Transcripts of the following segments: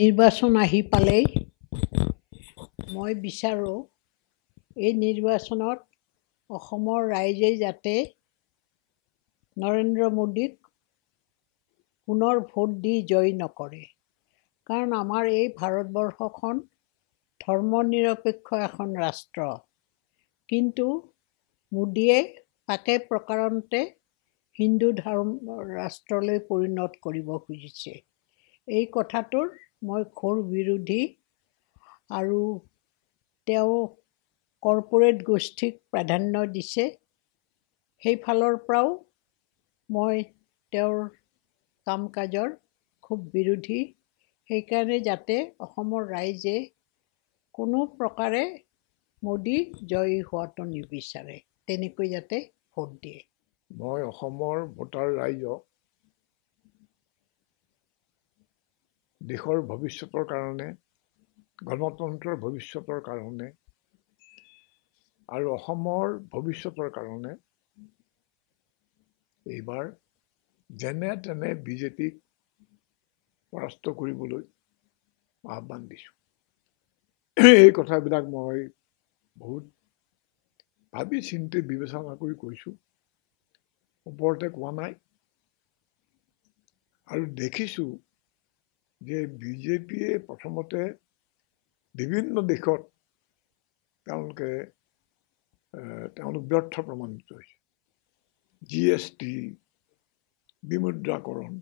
নিৰ্বাচন আহি পালেই মই বিচাৰোঁ এই নিৰ্বাচনত অসমৰ ৰাইজে যাতে নৰেন্দ্ৰ মোদীক পুনৰ ভোট দি জয়ী নকৰে। কাৰণ আমাৰ এই ভাৰতবৰ্ষখন ধৰ্মনিৰপেক্ষ এখন ৰাষ্ট্ৰ। কিন্তু মোদীয়ে পাকে প্ৰকাৰন্তে হিন্দু ৰাষ্ট্ৰলৈ পৰিণত কৰিব খুজিছে। এই কথাটোৰ মই ঘোৰ বিৰোধী আৰু তেওঁ কৰ্পৰেট গোষ্ঠীক প্ৰাধান্য দিছে। সেইফালৰ পৰাও মই তেওঁৰ কাম কাজৰ খুব বিৰোধী। সেইকাৰণে যাতে অসমৰ ৰাইজে কোনো প্ৰকাৰে মোদী জয়ী হোৱাটো নিবিচাৰে, তেনেকৈ যাতে ভোট দিয়ে। মই অসমৰ ভোটাৰ ৰাইজক দেশৰ ভৱিষ্যতৰ কাৰণে, গণতন্ত্ৰৰ ভৱিষ্যতৰ কাৰণে আৰু অসমৰ ভৱিষ্যতৰ কাৰণে এইবাৰ যেনে তেনে বিজেপিক পৰাস্ত কৰিবলৈ আহ্বান দিছোঁ। এই কথাবিলাক মই বহুত ভাবি চিন্তি বিবেচনা কৰি কৈছোঁ, ওপৰতে কোৱা নাই। আৰু দেখিছোঁ যে বিজেপিয়ে প্ৰথমতে বিভিন্ন দিশত তেওঁলোক ব্যৰ্থ প্ৰমাণিত হৈছে। GST, বিমুদ্ৰাকৰণ,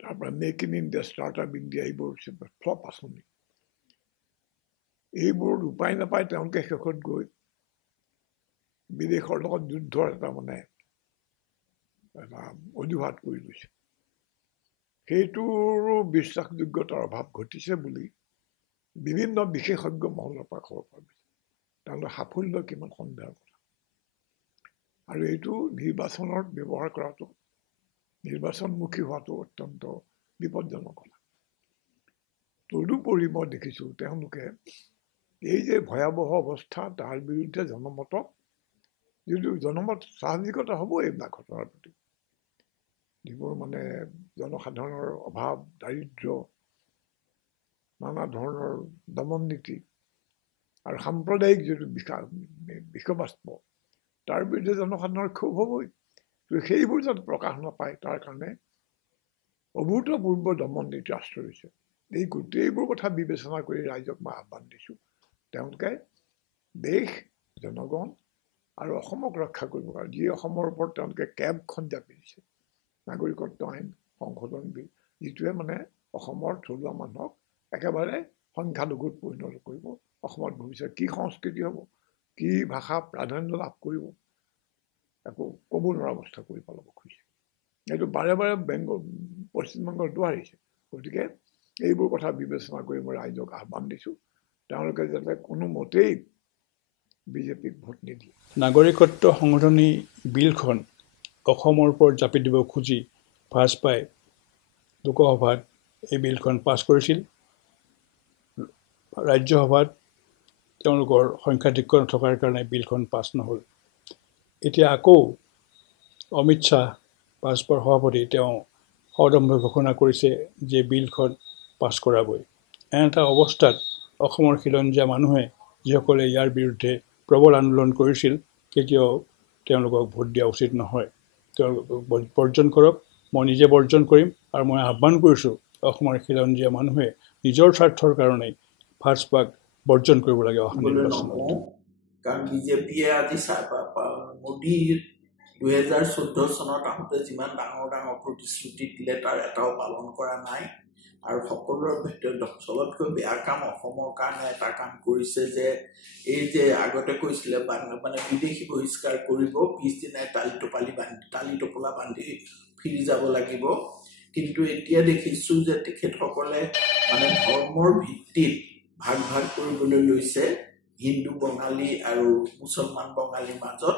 তাৰপৰা make in India, startup India, এইবোৰ ফ্লপ আঁচনি। এইবোৰ উপায় নাপায় তেওঁলোকে শেষত গৈ বিদেশৰ লগত যুদ্ধৰ এটা অজুহাত কৰি লৈছে। সেইটোৰো বিশ্বাসযোগ্যতাৰ অভাৱ ঘটিছে বুলি বিভিন্ন বিশেষজ্ঞ মহলৰ পৰা খবৰ পোৱা গৈছে। তেওঁলোকৰ সাফল্য কিমান সন্দেহৰ কথা। আৰু এইটো নিৰ্বাচনত ব্যৱহাৰ কৰাটো, নিৰ্বাচনমুখী হোৱাটো অত্যন্ত বিপদজনক কথা। তদুপৰি মই দেখিছোঁ তেওঁলোকে এই যে ভয়াৱহ অৱস্থা, তাৰ বিৰুদ্ধে যদিও জনমত স্বাভাৱিকতা হ'ব এইবিলাক ঘটনাৰ প্ৰতি, যিবোৰ জনসাধাৰণৰ অভাৱ, দাৰিদ্ৰ্য, নানা ধৰণৰ দমন নীতি আৰু সাম্প্ৰদায়িক যিটো বিষবাস্প, তাৰ বিৰুদ্ধে জনসাধাৰণৰ ক্ষোভ হ'বই। সেইবোৰ যাতে প্ৰকাশ নাপায় তাৰ কাৰণে অভূতপূৰ্ব দমন নীতি আশ্ৰয় লৈছে। এই গোটেইবোৰ কথা বিবেচনা কৰি ৰাইজক মই আহ্বান দিছোঁ, তেওঁলোকে দেশ, জনগণ আৰু অসমক ৰক্ষা কৰিব পাৰে। যি অসমৰ ওপৰত তেওঁলোকে কেবখন জাপি দিছে, নাগৰিকত্ব আইন সংশোধন বিল, যিটোৱে অসমৰ থলুৱা মানুহক একেবাৰে সংখ্যালঘুত পৰিণত কৰিব। অসমত ভৱিষ্যত কি সংস্কৃতি হ'ব, কি ভাষা প্ৰাধান্য লাভ কৰিব, একো ক'ব নোৱাৰা অৱস্থা কৰি পেলাব খুজিছে। এইটো বাৰে বাৰে পশ্চিমবংগৰ দোহাৰিছে। গতিকে এইবোৰ কথা বিবেচনা কৰি মই ৰাইজক আহ্বান দিছোঁ, তেওঁলোকে যাতে কোনোমতেই বিজেপিক ভোট নিদিয়ে। নাগৰিকত্ব সংশোধনী বিলখন অসমৰ ওপৰত জাপি দিব খুজি ভাজপাই লোকসভাত এই বিলখন পাছ কৰিছিল। ৰাজ্যসভাত তেওঁলোকৰ সংখ্যাধিক্য নথকাৰ কাৰণে বিলখন পাছ নহ'ল। এতিয়া আকৌ অমিত শ্বাহ, ভাজপাৰ সভাপতি, তেওঁ সদম্ভে ঘোষণা কৰিছে যে বিলখন পাছ কৰাবই। এনে এটা অৱস্থাত অসমৰ খিলঞ্জীয়া মানুহে, যিসকলে ইয়াৰ বিৰুদ্ধে প্ৰবল আন্দোলন কৰিছিল, কেতিয়াও তেওঁলোকক ভোট দিয়া উচিত নহয়। তেওঁলোকক বৰ্জন কৰক, মই নিজে বৰ্জন কৰিম। আৰু মই আহ্বান কৰিছোঁ অসমৰ খিলঞ্জীয়া মানুহে নিজৰ স্বাৰ্থৰ কাৰণে ভাজপাক বৰ্জন কৰিব লাগে অহা নিৰ্বাচনত। কাৰণ বিজেপিয়ে আজি মোদীৰ 2014 চনত আহোঁতে যিমান ডাঙৰ ডাঙৰ প্ৰতিশ্ৰুতি দিলে তাৰ এটাও পালন কৰা নাই। আৰু সকলোৰে ভিতৰত চবতকৈ বেয়া কাম অসমৰ কাৰণে এটা কাম কৰিছে যে এই যে আগতে কৈছিলে বিদেশী বহিষ্কাৰ কৰিব, পিছদিনাই টালি টোপোলা বান্ধি ফিৰি যাব লাগিব। কিন্তু এতিয়া দেখিছোঁ যে তেখেতসকলে ধৰ্মৰ ভিত্তিত ভাগ ভাগ কৰিবলৈ লৈছে হিন্দু বঙালী আৰু মুছলমান বঙালীৰ মাজত।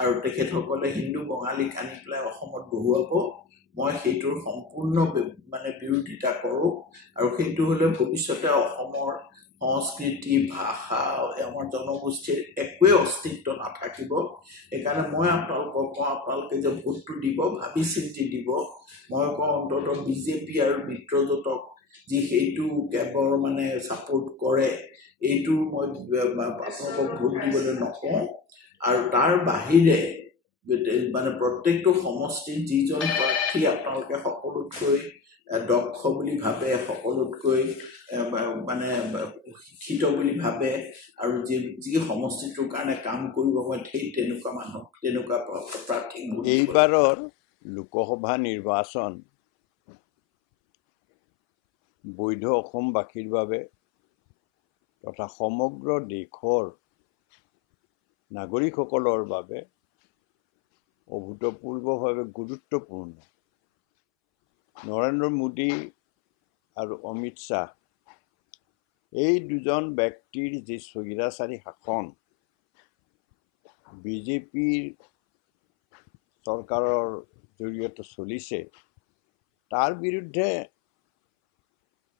আৰু তেখেতসকলে হিন্দু বঙালীক আনি পেলাই অসমত বহুৱাব। মই সেইটোৰ সম্পূৰ্ণ বিৰোধিতা কৰোঁ। আৰু সেইটো হ'লে ভৱিষ্যতে অসমৰ সংস্কৃতি ভাষা আমাৰ জনগোষ্ঠীৰ একোৱে অস্তিত্ব নাথাকিব সেইকাৰণে মই আপোনালোকক কওঁ আপোনালোকে যে ভোটটো দিব ভাবি চিন্তি দিব মই কওঁ অন্ততঃ বিজেপি আৰু মিত্ৰজোঁটক যি সেইটো কেৱল মানে ছাপোৰ্ট কৰে এইটো মই আপোনালোকক ভোট দিবলৈ নকওঁ আৰু তাৰ বাহিৰে মানে প্ৰত্যেকটো সমষ্টিত যিজন প্ৰাৰ্থী আপোনালোকে সকলোতকৈ দক্ষ বুলি ভাবে সকলোতকৈ মানে শিক্ষিত বুলি ভাবে আৰু যি সমষ্টিটোৰ কাৰণে কাম কৰিব মই তেনেকুৱা মানুহ তেনেকুৱা প্ৰাৰ্থী এইবাৰৰ লোকসভা নিৰ্বাচন বৈধ অসমবাসীৰ বাবে তথা সমগ্ৰ দেশৰ নাগৰিকসকলৰ বাবে অভূতপূৰ্বভাৱে গুৰুত্বপূৰ্ণ নৰেন্দ্ৰ মোদী আৰু অমিত শ্বাহ এই দুজন ব্যক্তিৰ যি স্বৈৰাচাৰী শাসন বিজেপিৰ চৰকাৰৰ জৰিয়তে চলিছে তাৰ বিৰুদ্ধে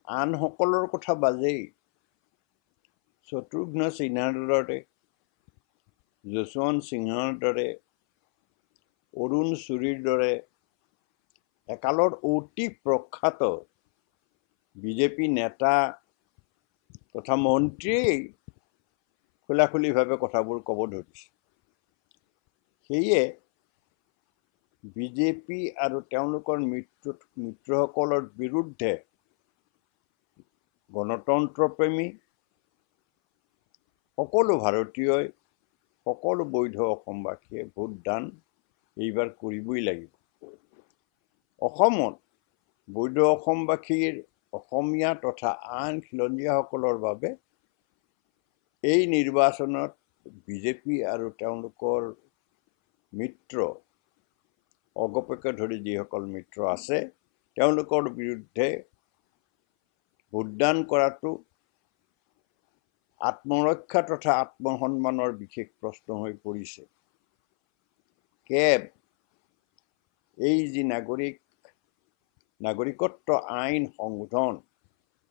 আনসকলৰ কথা বাজেই শত্ৰুঘ্ন সিনহাৰ দৰে যশৱন্ত সিনহাৰ দৰে অৰুণ চুৰীৰ দৰে একালৰ অতি প্ৰখ্যাত বিজেপি নেতা তথা মন্ত্ৰীয়েই খোলাখুলিভাৱে কথাবোৰ ক'ব ধৰিছে সেয়ে বিজেপি আৰু তেওঁলোকৰ মিত্ৰসকলৰ বিৰুদ্ধে গণতন্ত্ৰপ্ৰেমী সকলো ভাৰতীয়ই সকলো বৈধ অসমবাসীয়ে ভোটদান এইবাৰ কৰিবই লাগিব অসমত বৈধ অসমবাসীৰ অসমীয়া তথা আন খিলঞ্জীয়াসকলৰ বাবে এই নিৰ্বাচনত বিজেপি আৰু তেওঁলোকৰ মিত্ৰ অগপকে ধৰি যিসকল মিত্ৰ আছে তেওঁলোকৰ বিৰুদ্ধে ভোটদান কৰাটো আত্মৰক্ষা তথা আত্মসন্মানৰ বিশেষ প্ৰশ্ন হৈ পৰিছে এই যি নাগৰিকত্ব আইন সংশোধন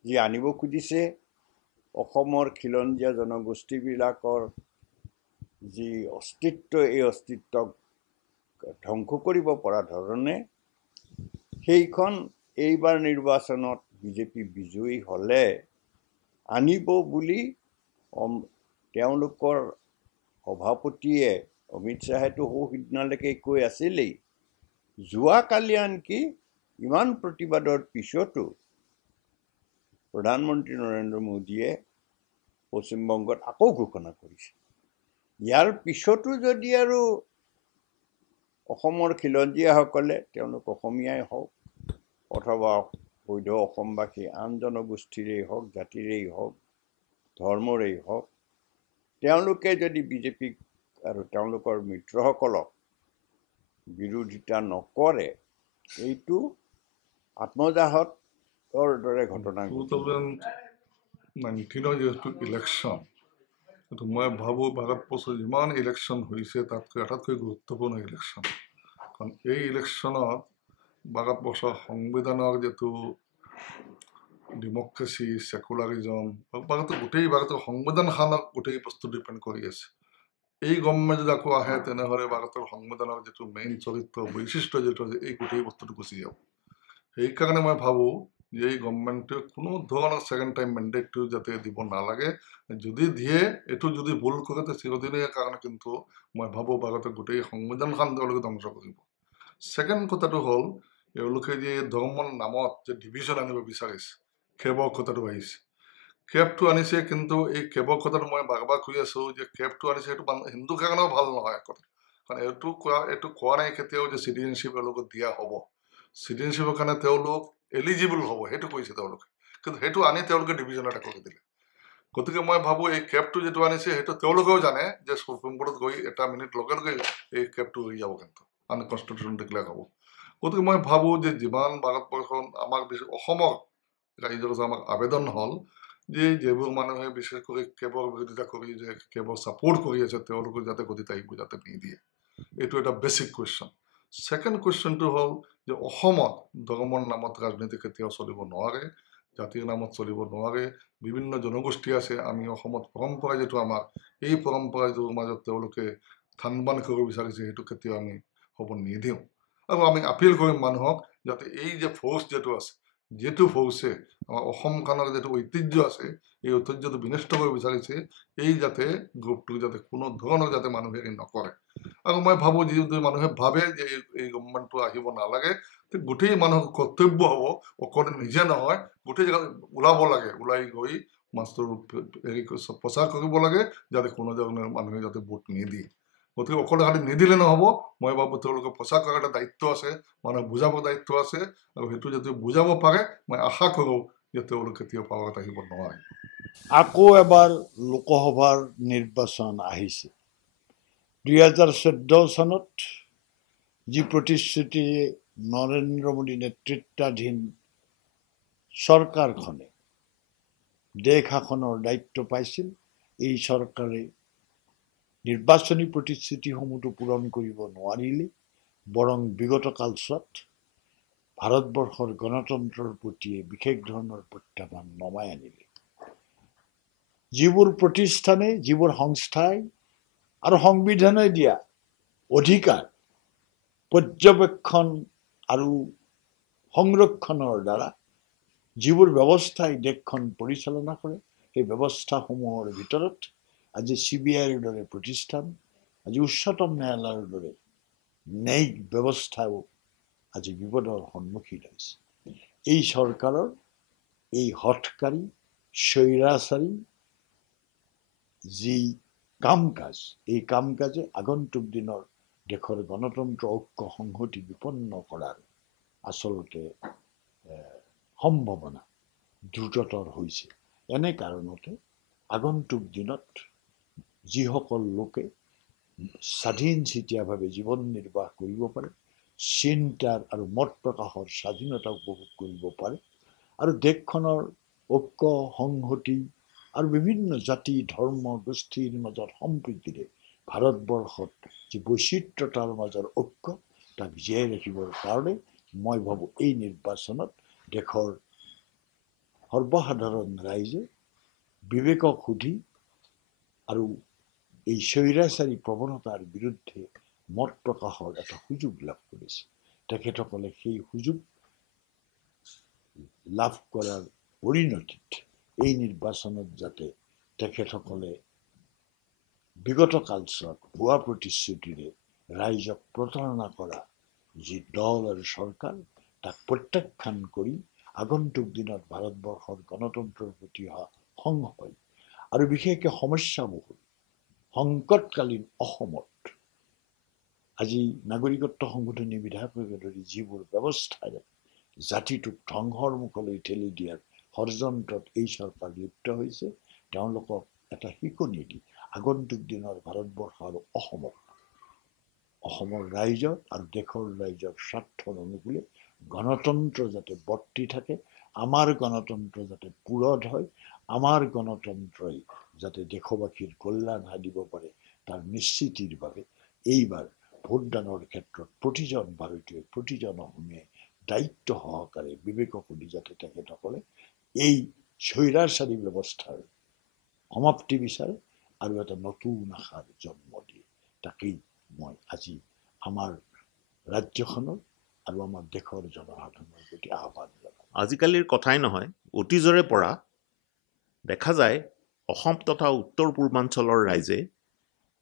যি আনিব খুজিছে অসমৰ খিলঞ্জীয়া জনগোষ্ঠীবিলাকৰ যি অস্তিত্ব এই অস্তিত্বক ধ্বংস কৰিব পৰা ধৰণে সেইখন এইবাৰ নিৰ্বাচনত বিজেপি বিজয়ী হ'লে আনিব বুলি তেওঁলোকৰ সভাপতিয়ে অমিত শ্বাহেতো সিদিনালৈকে কৈ আছিলেই যোৱাকালি আনকি ইমান প্ৰতিবাদৰ পিছতো প্ৰধানমন্ত্ৰী নৰেন্দ্ৰ মোদীয়ে পশ্চিমবংগত আকৌ ঘোষণা কৰিছে ইয়াৰ পিছতো যদি আৰু অসমৰ খিলঞ্জীয়াসকলে তেওঁলোক অসমীয়াই হওক অথবা বৈধ অসমবাসী আন জনগোষ্ঠীৰেই হওক জাতিৰেই হওক ধৰ্মৰেই হওক তেওঁলোকে যদি বিজেপিক আৰু তেওঁলোকৰ মিত্ৰসকলক বিৰোধিতা নকৰে এইটো আত্মজাহতৰ দৰে ঘটনা 2019 যেহেতু ইলেকশ্যন কিন্তু মই ভাবোঁ ভাৰতবৰ্ষত যিমান ইলেকশ্যন হৈছে তাতকৈ আটাইতকৈ গুৰুত্বপূৰ্ণ ইলেকশ্যন কাৰণ এই ইলেকশ্যনত ভাৰতবৰ্ষৰ সংবিধানৰ যিটো ডেমক্ৰেচি ছেকুলাৰিজম গোটেই ভাৰতৰ সংবিধানখনক গোটেই বস্তু ডিপেণ্ড কৰি আছে এই গভৰ্ণমেণ্ট যদি আকৌ আহে তেনেহ'লে ভাৰতৰ সংবিধানৰ যিটো মেইন চৰিত্ৰ বৈশিষ্ট্য যিটো আছে এই গোটেই বস্তুটো গুচি যাব সেইকাৰণে মই ভাবোঁ যে এই গভৰ্ণমেণ্টে কোনো ধৰণৰ ছেকেণ্ড টাইম মেণ্ডেটটো যাতে দিব নালাগে যদি দিয়ে এইটো যদি ভুল কৰে তো চিৰদিনীয়া কাৰণে কিন্তু মই ভাবোঁ ভাৰতৰ গোটেই সংবিধানখন তেওঁলোকে ধ্বংস কৰিব ছেকেণ্ড কথাটো হ'ল এওঁলোকে যে ধৰ্মৰ নামত যে ডিভিজন আনিব বিচাৰিছে কেবৰ কথাটো আহিছে কেবটো আনিছে কিন্তু এই কেবৰ কথাটো মই বাৰ কৈ আছোঁ যে কেবটো আনিছে সেইটো হিন্দুৰ কাৰণেও ভাল নহয় কথা কাৰণ এইটো কোৱা নাই কেতিয়াও যে চিটিজেনশ্বিপ এওঁলোকক দিয়া হ'ব চিটিজেনশ্বিপৰ কাৰণে তেওঁলোক এলিজিবল হ'ব সেইটো কৈছে তেওঁলোকে কিন্তু সেইটো আনি তেওঁলোকে ডিভিজন এটা কৰি দিলে গতিকে মই ভাবোঁ এই কেবটো যিটো আনিছে সেইটো তেওঁলোকেও জানে যে সুপ্ৰিম কোৰ্টত গৈ এটা মিনিট লগে লগে এই কেবটো হৈ যাব কিন্তু আনকনষ্টিটিউচন ডিক্লেয়াৰ হ'ব গতিকে মই ভাবোঁ যে যিমান ভাৰতবৰ্ষত আমাক অসমৰ ৰাইজৰ আমাক আবেদন হ'ল যে যিবোৰ মানুহে বিশেষ কৰি কেবৰ বিৰোধিতা কৰি যে কেবৰ ছাপোৰ্ট কৰি আছে তেওঁলোকে যাতে গতিত আহিব যাতে নিদিয়ে এইটো এটা বেছিক কুৱেশ্যন ছেকেণ্ড কুৱেশ্যনটো হ'ল যে অসমত ধৰ্মৰ নামত ৰাজনীতি কেতিয়াও চলিব নোৱাৰে জাতিৰ নামত চলিব নোৱাৰে বিভিন্ন জনগোষ্ঠী আছে আমি অসমত পৰম্পৰা যেটো আমাৰ এই পৰম্পৰাটোৰ মাজত তেওঁলোকে থান বান কৰিব বিচাৰিছে সেইটো কেতিয়াও আমি হ'ব নিদিওঁ আৰু আমি আপিল কৰিম মানুহক যাতে এই যে ফৌজ যেটো আছে যেটো ফৌজে আমাৰ অসমখনৰ যেটো ঐতিহ্য আছে এই ঐতিহ্যটো বিনষ্ট কৰিব বিচাৰিছে এই যাতে গ্ৰুপটো যাতে কোনো ধৰণৰ যাতে মানুহে নকৰে আৰু মই ভাবো যে মানুহে ভাবে যে এই গভৰ্ণমেণ্টটো আহিব নালাগে গোটেই মানুহৰ কৰ্তব্য হ'ব অকল নিজে নহয় গোটেই জেগাত ওলাব লাগে ওলাই গৈ মাছটোৰ হেৰি প্ৰচাৰ কৰিব লাগে যাতে কোনো ধৰণৰ মানুহে যাতে ভোট নিদিয়ে গতিকে অকলে খালি নিদিলে নহ'ব মই ভাবো তেওঁলোকে প্ৰচাৰ কৰাৰ এটা দায়িত্ব আছে মানুহক বুজাব দায়িত্ব আছে আৰু সেইটো যাতে বুজাব পাৰে মই আশা কৰোঁ যে তেওঁলোকে কেতিয়াও পাৱাৰত আহিব নোৱাৰে আকৌ এবাৰ লোকসভাৰ নিৰ্বাচন আহিছে 2014 চনত যি প্ৰতিশ্ৰুতিৰে নৰেন্দ্ৰ মোদী নেতৃত্বাধীন চৰকাৰখনে দেশ শাসনৰ দায়িত্ব পাইছিল এই চৰকাৰে নিৰ্বাচনী প্ৰতিশ্ৰুতিসমূহটো পূৰণ কৰিব নোৱাৰিলে বৰং বিগত কালছোৱাত ভাৰতবৰ্ষৰ গণতন্ত্ৰৰ প্ৰতি বিশেষ ধৰণৰ প্ৰত্যাহ্বান নমাই আনিলে যিবোৰ প্ৰতিষ্ঠানে যিবোৰ সংস্থাই আৰু সংবিধানে দিয়া অধিকাৰ পৰ্যবেক্ষণ আৰু সংৰক্ষণৰ দ্বাৰা যিবোৰ ব্যৱস্থাই দেশখন পৰিচালনা কৰে সেই ব্যৱস্থাসমূহৰ ভিতৰত আজি CBIৰ দৰে প্ৰতিষ্ঠান আজি উচ্চতম ন্যায়ালয়ৰ দৰে ন্যায়িক ব্যৱস্থাও আজি বিপদৰ সন্মুখীন হৈছে এই চৰকাৰৰ এই হঠকাৰী স্বৈৰাচাৰী যি কাম-কাজ এই কাম-কাজে আগন্তুক দিনৰ দেশৰ গণতন্ত্ৰ ঐক্য সংহতি বিপন্ন কৰাৰ আচলতে সম্ভাৱনা দ্ৰুততৰ হৈছে এনে কাৰণতে আগন্তুক দিনত যিসকল লোকে স্বাধীন চিতীয়াভাৱে জীৱন নিৰ্বাহ কৰিব পাৰে চিন্তাৰ আৰু মত প্ৰকাশৰ স্বাধীনতা উপভোগ কৰিব পাৰে আৰু দেশখনৰ ঐক্য সংহতি আৰু বিভিন্ন জাতি ধৰ্ম গোষ্ঠীৰ মাজত সম্প্ৰীতিৰে ভাৰতবৰ্ষত যি বৈচিত্ৰতাৰ মাজৰ ঐক্য তাক জীয়াই ৰাখিবৰ কাৰণে মই ভাবোঁ এই নিৰ্বাচনত দেশৰ সৰ্বসাধাৰণ ৰাইজে বিবেকক সুধি আৰু এই স্বৈৰাচাৰী প্ৰৱণতাৰ বিৰুদ্ধে মত প্ৰকাশৰ এটা সুযোগ লাভ কৰিছে তেখেতসকলে সেই সুযোগ লাভ কৰাৰ পৰিণতিত এই নিৰ্বাচনত যাতে তেখেতসকলে বিগত কালছোৱাত ভুৱা প্ৰতিশ্ৰুতিৰে ৰাইজক প্ৰতাৰণা কৰা যি দল আৰু চৰকাৰ তাক প্ৰত্যাখ্যান কৰি আগন্তুক দিনত ভাৰতবৰ্ষৰ গণতন্ত্ৰৰ প্ৰতি অহা সংশয় আৰু বিশেষকৈ সমস্যাবহুল সংকটকালীন অসমত আজি নাগৰিকত্ব সংশোধনী বিধেয়ককে ধৰি যিবোৰ ব্যৱস্থাৰে জাতিটোক ধ্বংসৰ মুখলৈ ঠেলি দিয়াৰ ষড়যন্ত্ৰত এই চৰকাৰ লিপ্ত হৈছে তেওঁলোকক এটা শিকনি দি আগন্তুক দিনৰ ভাৰতবৰ্ষ আৰু অসমৰ ৰাইজৰ আৰু দেশৰ ৰাইজৰ স্বাৰ্থৰ অনুকূলে গণতন্ত্ৰ যাতে বৰ্তি থাকে আমাৰ গণতন্ত্ৰ যাতে পুৰঠ হয় আমাৰ গণতন্ত্ৰই যাতে দেশবাসীৰ কল্যাণ সাধিব পাৰে তাৰ নিশ্চিতিৰ বাবে এইবাৰ ভোটদানৰ ক্ষেত্ৰত প্ৰতিজন ভাৰতীয় প্ৰতিজন অসমীয়াই দায়িত্ব সহকাৰে বিবেকক সুধি যাতে তেখেতসকলে এই স্বৈৰাচাৰী ব্যৱস্থাৰ সমাপ্তি বিচাৰে আৰু এটা নতুন আশাৰ জন্ম দিয়ে তাকেই মই আজি আমাৰ ৰাজ্যখনৰ আৰু আমাৰ দেশৰ জনসাধাৰণৰ প্ৰতি আহ্বান জনাওঁ আজিকালিৰ কথাই নহয় অতীজৰে পৰা দেখা যায় অসম তথা উত্তৰ পূৰ্বাঞ্চলৰ ৰাইজে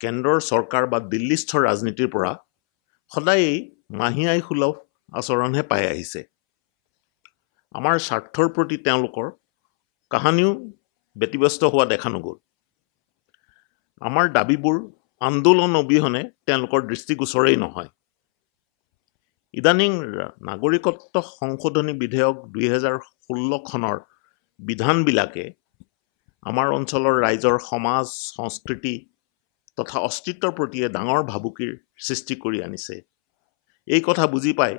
কেন্দ্ৰৰ চৰকাৰ বা দিল্লীস্থ ৰাজনীতিৰ পৰা সদায়েই মাহিয়াই সুলভ আচৰণহে পাই আহিছে আমাৰ স্বাৰ্থৰ প্ৰতি তেওঁলোকৰ কাহানিও ব্যতিব্যস্ত হোৱা দেখা নগ'ল আমাৰ দাবীবোৰ আন্দোলন অবিহনে তেওঁলোকৰ দৃষ্টিগোচৰেই নহয় ইদানিং নাগৰিকত্ব সংশোধনী বিধেয়ক 2016 চনৰ বিধানবিলাকে আমাৰ অঞ্চলৰ ৰাইজৰ সমাজ সংস্কৃতি তথা অস্তিত্বৰ প্ৰতি ডাঙৰ ভাবুকিৰ সৃষ্টি কৰি আনিছে এই কথা বুজি পাই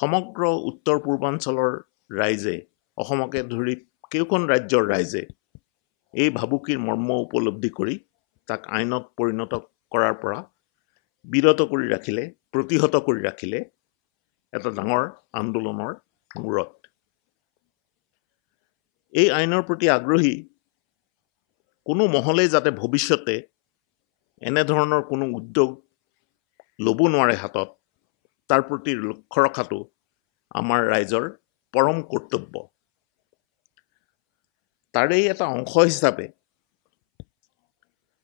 সমগ্ৰ উত্তৰ পূৰ্বাঞ্চলৰ ৰাইজে অসমকে ধৰি কেইখন ৰাজ্যৰ ৰাইজে এই ভাবুকিৰ মৰ্ম উপলব্ধি কৰি তাক আইনত পৰিণত কৰাৰ পৰা বিৰত কৰি ৰাখিলে প্ৰতিহত কৰি ৰাখিলে এটা ডাঙৰ আন্দোলনৰ মূৰত এই আইনৰ প্ৰতি আগ্ৰহী কোনো মহলেই যাতে ভৱিষ্যতে এনেধৰণৰ কোনো উদ্যোগ ল'ব নোৱাৰে হাতত, তাৰ প্ৰতি লক্ষ্য ৰখাটো আমাৰ ৰাইজৰ পৰম কৰ্তব্য। তাৰেই এটা অংশ হিচাপে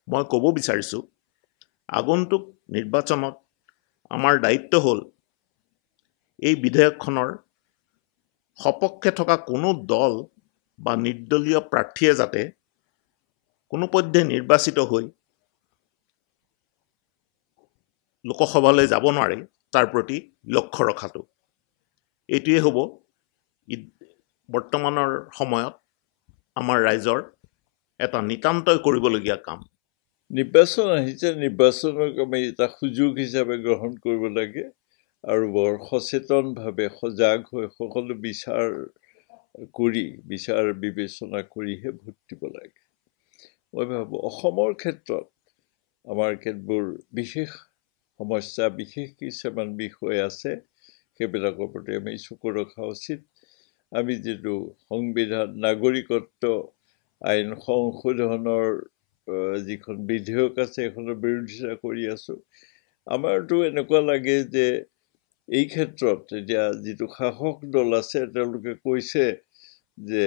মই ক'ব বিচাৰিছোঁ, আগন্তুক নিৰ্বাচনত আমাৰ দায়িত্ব হ'ল এই বিধেয়কখনৰ সপক্ষে থকা কোনো দল বা নিৰ্দলীয় প্ৰাৰ্থীয়ে যাতে কোনোপধ্যে নিৰ্বাচিত হৈ লোকসভালৈ যাব নোৱাৰে, তাৰ প্ৰতি লক্ষ্য ৰখাটো। এইটোৱে হ'ব বৰ্তমানৰ সময়ত আমাৰ ৰাইজৰ এটা নিতান্তই কৰিবলগীয়া কাম। নিৰ্বাচন আহিছে, নিৰ্বাচনক আমি এটা সুযোগ হিচাপে গ্ৰহণ কৰিব লাগে আৰু বৰ সচেতনভাৱে সজাগ হৈ সকলো বিচাৰ বিবেচনা কৰিহে ভোট দিব লাগে। মই ভাবোঁ অসমৰ ক্ষেত্ৰত আমাৰ কেতবোৰ বিশেষ সমস্যা, বিশেষ কিছুমান বিষয় আছে, সেইবিলাকৰ প্ৰতি আমি চকু ৰখা উচিত। আমি যিটো সংবিধান নাগৰিকত্ব আইন সংশোধনৰ যিখন বিধেয়ক আছে সেইখনৰ বিৰোধিতা কৰি আছোঁ। আমাৰতো এনেকুৱা লাগে যে এই ক্ষেত্ৰত এতিয়া যিটো শাসক দল আছে তেওঁলোকে কৈছে যে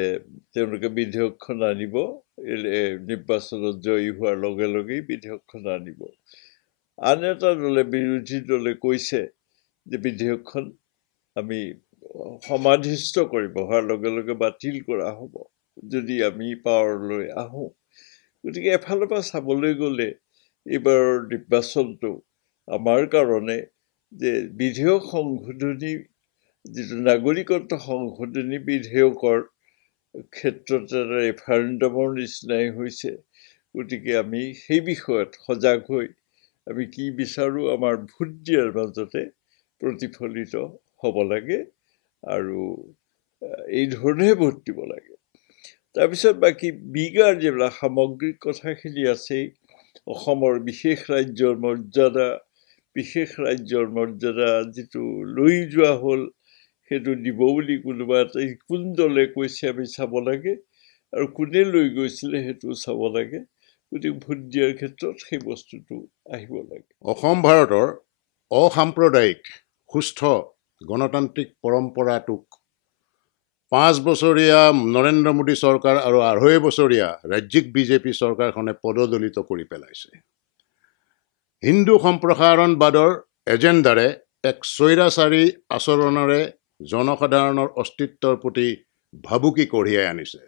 তেওঁলোকে বিধেয়কখন আনিব, নিৰ্বাচনত জয়ী হোৱাৰ লগে লগেই বিধেয়কখন আনিব। আন এটা দলে, বিৰোধী দলে কৈছে যে বিধেয়কখন আমি সমাধিস্থ কৰিব, হোৱাৰ লগে লগে বাতিল কৰা হ'ব যদি আমি পাৱাৰলৈ আহোঁ। গতিকে এফালৰ পৰা চাবলৈ গ'লে এইবাৰৰ নিৰ্বাচনটো আমাৰ কাৰণে যে বিধেয়ক সংশোধনী, যিটো নাগৰিকত্ব সংশোধনী বিধেয়কৰ ক্ষেত্ৰত এটা ৰেফাৰেণ্ডমৰ নিচিনাই হৈছে। গতিকে আমি সেই বিষয়ত সজাগ হৈ আমি কি বিচাৰোঁ আমাৰ ভোট দিয়াৰ মাজতে প্ৰতিফলিত হ'ব লাগে আৰু এই ধৰণে ভোট দিব লাগে। তাৰপিছত বাকী বিগাৰ যিবিলাক সামগ্ৰিক কথাখিনি আছেই, অসমৰ বিশেষ ৰাজ্যৰ মৰ্যাদা যিটো লৈ যোৱা হ'ল, সেইটো দিব বুলি কোনোবা এটা কোন দলে কৈছে আমি চাব লাগে আৰু কোনে লৈ গৈছিলে সেইটো চাব লাগে। গতিকে ভোট দিয়াৰ ক্ষেত্ৰত সেই বস্তুটো আহিব লাগে। অসম ভাৰতৰ অসাম্প্ৰদায়িক সুস্থ গণতান্ত্ৰিক পৰম্পৰাটোক 5 বছৰীয়া নৰেন্দ্ৰ মোদী চৰকাৰ আৰু 2.5 বছৰীয়া ৰাজ্যিক বিজেপি চৰকাৰখনে পদদলিত কৰি পেলাইছে। হিন্দু সম্প্ৰসাৰণবাদৰ এজেণ্ডাৰে এক স্বৈৰাচাৰী আচৰণেৰে জনসাধাৰণৰ অস্তিত্বৰ প্ৰতি ভাবুকি কঢ়িয়াই আনিছে।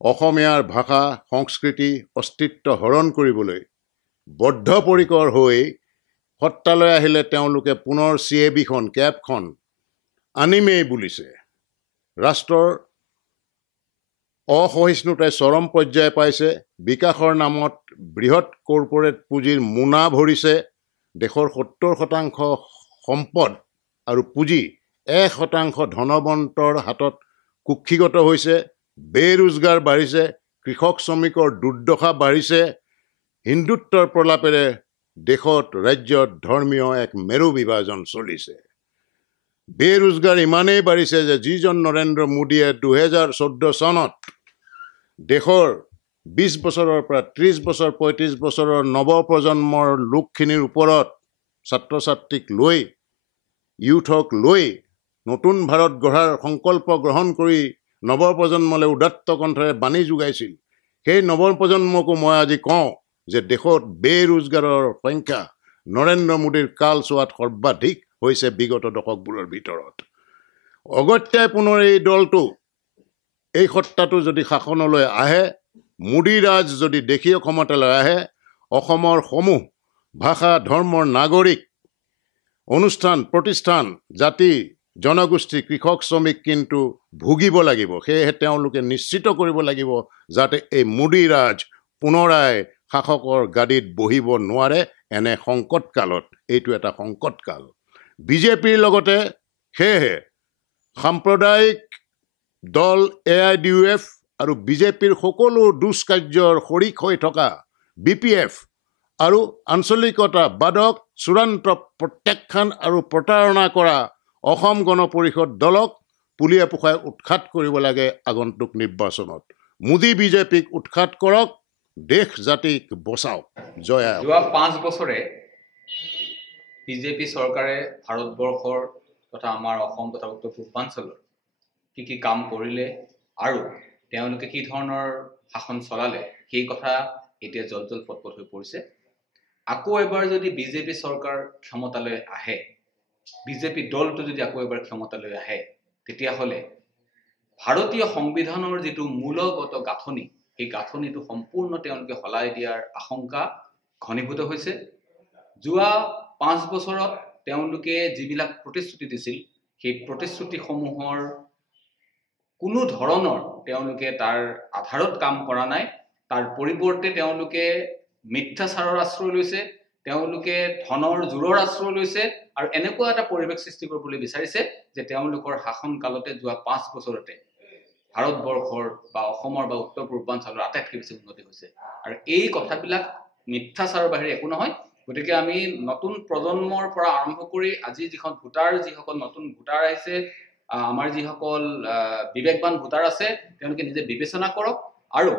অসমীয়াৰ ভাষা, সংস্কৃতি, অস্তিত্ব হৰণ কৰিবলৈ বদ্ধপৰিকৰ হৈ সত্তালৈ আহিলে তেওঁলোকে পুনৰ CABখন, কেবখন আনিমেই বুলিছে। ৰাষ্ট্ৰৰ অসহিষ্ণুতাই চৰম পৰ্যায় পাইছে। বিকাশৰ নামত বৃহৎ কৰ্পৰেট পুঁজিৰ মোনা ভৰিছে। দেশৰ 70% সম্পদ আৰু পুঁজি 1% ধনৱন্তৰ হাতত কুক্ষিগত হৈছে। বেৰোজগাৰ বাঢ়িছে, কৃষক শ্ৰমিকৰ দুৰ্দশা বাঢ়িছে। হিন্দুত্বৰ প্ৰলাপেৰে দেশত, ৰাজ্যত ধৰ্মীয় এক মেৰু বিভাজন চলিছে। বেৰোজগাৰ ইমানেই বাঢ়িছে যে যিজন নৰেন্দ্ৰ মোদীয়ে 2014 চনত দেশৰ 20 বছৰৰ পৰা 30 বছৰ, 35 বছৰৰ নৱপ্ৰজন্মৰ লোকখিনিৰ ওপৰত, ছাত্ৰ ছাত্ৰীক লৈ, ইউথক লৈ নতুন ভাৰত গঢ়াৰ সংকল্প গ্ৰহণ কৰি নৱপ্ৰজন্মলৈ উদাত্ত কণ্ঠৰে বাণী যোগাইছিল। সেই নৱপ্ৰজন্মকো মই আজি কওঁ যে দেশত বেৰোজগাৰৰ সংখ্যা নৰেন্দ্ৰ মোদীৰ কালচোৱাত সৰ্বাধিক হৈছে বিগত দশকবোৰৰ ভিতৰত। অগত্যাই পুনৰ এই দলটো, এই সত্তাটো যদি শাসনলৈ আহে, মোদী ৰাজ যদি দেশীয় ক্ষমতালৈ আহে, অসমৰ সমূহ ভাষা, ধৰ্মৰ নাগৰিক, অনুষ্ঠান, প্ৰতিষ্ঠান, জাতি, জনগোষ্ঠী, কৃষক, শ্ৰমিক কিন্তু ভুগিব লাগিব। সেয়েহে তেওঁলোকে নিশ্চিত কৰিব লাগিব যাতে এই মোদী ৰাজ পুনৰাই শাসকৰ গাদীত বহিব নোৱাৰে। এনে সংকটকালত, এইটো এটা সংকটকাল। বিজেপিৰ লগতে সেয়েহে সাম্প্ৰদায়িক দল AIDUF আৰু বিজেপিৰ সকলো দুষ্কাৰ্যৰ শৰিক হৈ থকা BPF আৰু আঞ্চলিকতাবাদক চূড়ান্ত প্ৰত্যাখ্যান আৰু প্ৰতাৰণা কৰা অসম গণ পৰিষদ দলক পুলিয়ে পোখাই উৎখাত কৰিব লাগে আগন্তুক নিৰ্বাচনত। মোদী বিজেপিক উৎখাত কৰক, দেশ জাতিক বচাওক। জয় আই অসম। যোৱা 5 বছৰে বিজেপি চৰকাৰে ভাৰতবৰ্ষৰ তথা আমাৰ অসম তথা উত্তৰ পূৰ্বাঞ্চলৰ কি কাম কৰিলে আৰু তেওঁলোকে কি ধৰণৰ শাসন চলালে সেই কথা এতিয়া জল পটপট হৈ পৰিছে। আকৌ এবাৰ যদি বিজেপি চৰকাৰ ক্ষমতালৈ আহে, বিজেপি দলটো যদি আকৌ এবাৰ ক্ষমতালৈ আহে, তেতিয়াহ'লে ভাৰতীয় সংবিধানৰ যিটো মূলগত গাঁথনি, সেই গাঁথনিটো সম্পূৰ্ণ তেওঁলোকে সলাই দিয়াৰ আশংকা ঘনীভূত হৈছে। যোৱা 5 বছৰত তেওঁলোকে যিবিলাক প্ৰতিশ্ৰুতি দিছিল, সেই প্ৰতিশ্ৰুতিসমূহৰ কোনো ধৰণৰ তেওঁলোকে তাৰ আধাৰত কাম কৰা নাই। তাৰ পৰিৱৰ্তে তেওঁলোকে মিথ্যাচাৰৰ আশ্ৰয় লৈছে, তেওঁলোকে ধনৰ জোৰৰ আশ্ৰয় লৈছে আৰু এনেকুৱা এটা পৰিৱেশ সৃষ্টি কৰিবলৈ বিচাৰিছে যে তেওঁলোকৰ শাসন কালতে যোৱা 5 বছৰতে ভাৰতবৰ্ষৰ বা অসমৰ বা উত্তৰ পূৰ্বাঞ্চলৰ আটাইতকৈ বেছি উন্নতি হৈছে। আৰু এই কথাবিলাক মিথ্যাচাৰৰ বাহিৰে একো নহয়। গতিকে আমি নতুন প্ৰজন্মৰ পৰা আৰম্ভ কৰি আজি যিসকল নতুন ভোটাৰ আহিছে, আমাৰ যিসকল বিবেকবান ভোটাৰ আছে, তেওঁলোকে নিজে বিবেচনা কৰক আৰু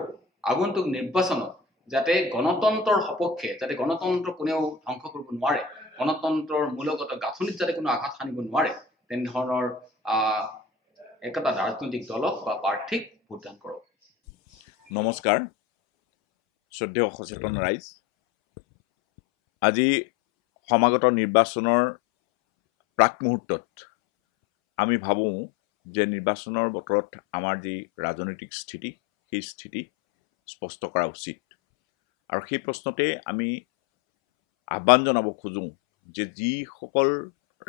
আগন্তুক নিৰ্বাচনত যাতে গণতন্ত্ৰৰ সপক্ষে, যাতে গণতন্ত্ৰ কোনেও ধ্বংস কৰিব নোৱাৰে, গণতন্ত্ৰৰ মূলগত গাঁথনিত যাতে কোনো আঘাত সানিব নোৱাৰে, তেনেধৰণৰ একটা ৰাজনৈতিক দলক বা প্ৰাৰ্থীক ভোটদান কৰক। নমস্কাৰ, শ্ৰদ্ধেয় সচেতন ৰাইজ। আজি সমাগত নিৰ্বাচনৰ প্ৰাক মুহূৰ্তত আমি ভাবোঁ যে নিৰ্বাচনৰ বতৰত আমাৰ যি ৰাজনৈতিক স্থিতি, সেই স্থিতি স্পষ্ট কৰা উচিত। আৰু সেই প্ৰশ্নতে আমি আহ্বান জনাব খোজোঁ যে যিসকল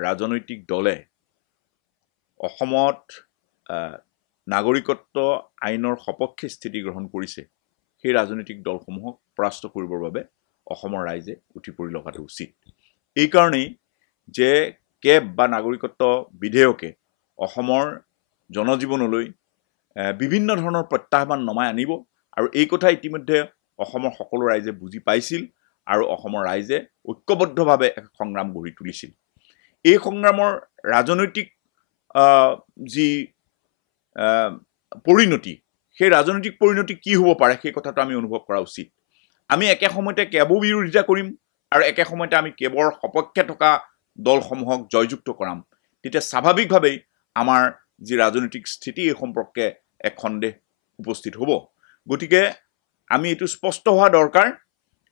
ৰাজনৈতিক দলে অসমত নাগৰিকত্ব আইনৰ সপক্ষে স্থিতি গ্ৰহণ কৰিছে, সেই ৰাজনৈতিক দলসমূহক পৰাস্ত কৰিবৰ বাবে অসমৰ ৰাইজে উঠি পৰি লগাটো উচিত। এইকাৰণেই যে কেব বা নাগৰিকত্ব বিধেয়কে অসমৰ জনজীৱনলৈ বিভিন্ন ধৰণৰ প্ৰত্যাহ্বান নমাই আনিব আৰু এই কথা ইতিমধ্যে অসমৰ সকলো ৰাইজে বুজি পাইছিল আৰু অসমৰ ৰাইজে ঐক্যবদ্ধভাৱে এক সংগ্ৰাম গঢ়ি তুলিছিল। এই সংগ্ৰামৰ ৰাজনৈতিক যি পৰিণতি, সেই ৰাজনৈতিক পৰিণতি কি হ'ব পাৰে সেই কথাটো আমি অনুভৱ কৰা উচিত। আমি একে সময়তে কেবো বিৰোধিতা কৰিম আৰু একে সময়তে আমি কেবৰ সপক্ষে থকা দলসমূহক জয়যুক্ত কৰাম, তেতিয়া স্বাভাৱিকভাৱেই আমাৰ যি ৰাজনৈতিক স্থিতি এই সম্পৰ্কে এক সন্দেহ উপস্থিত হ'ব। গতিকে আমি এইটো স্পষ্ট হোৱা দৰকাৰ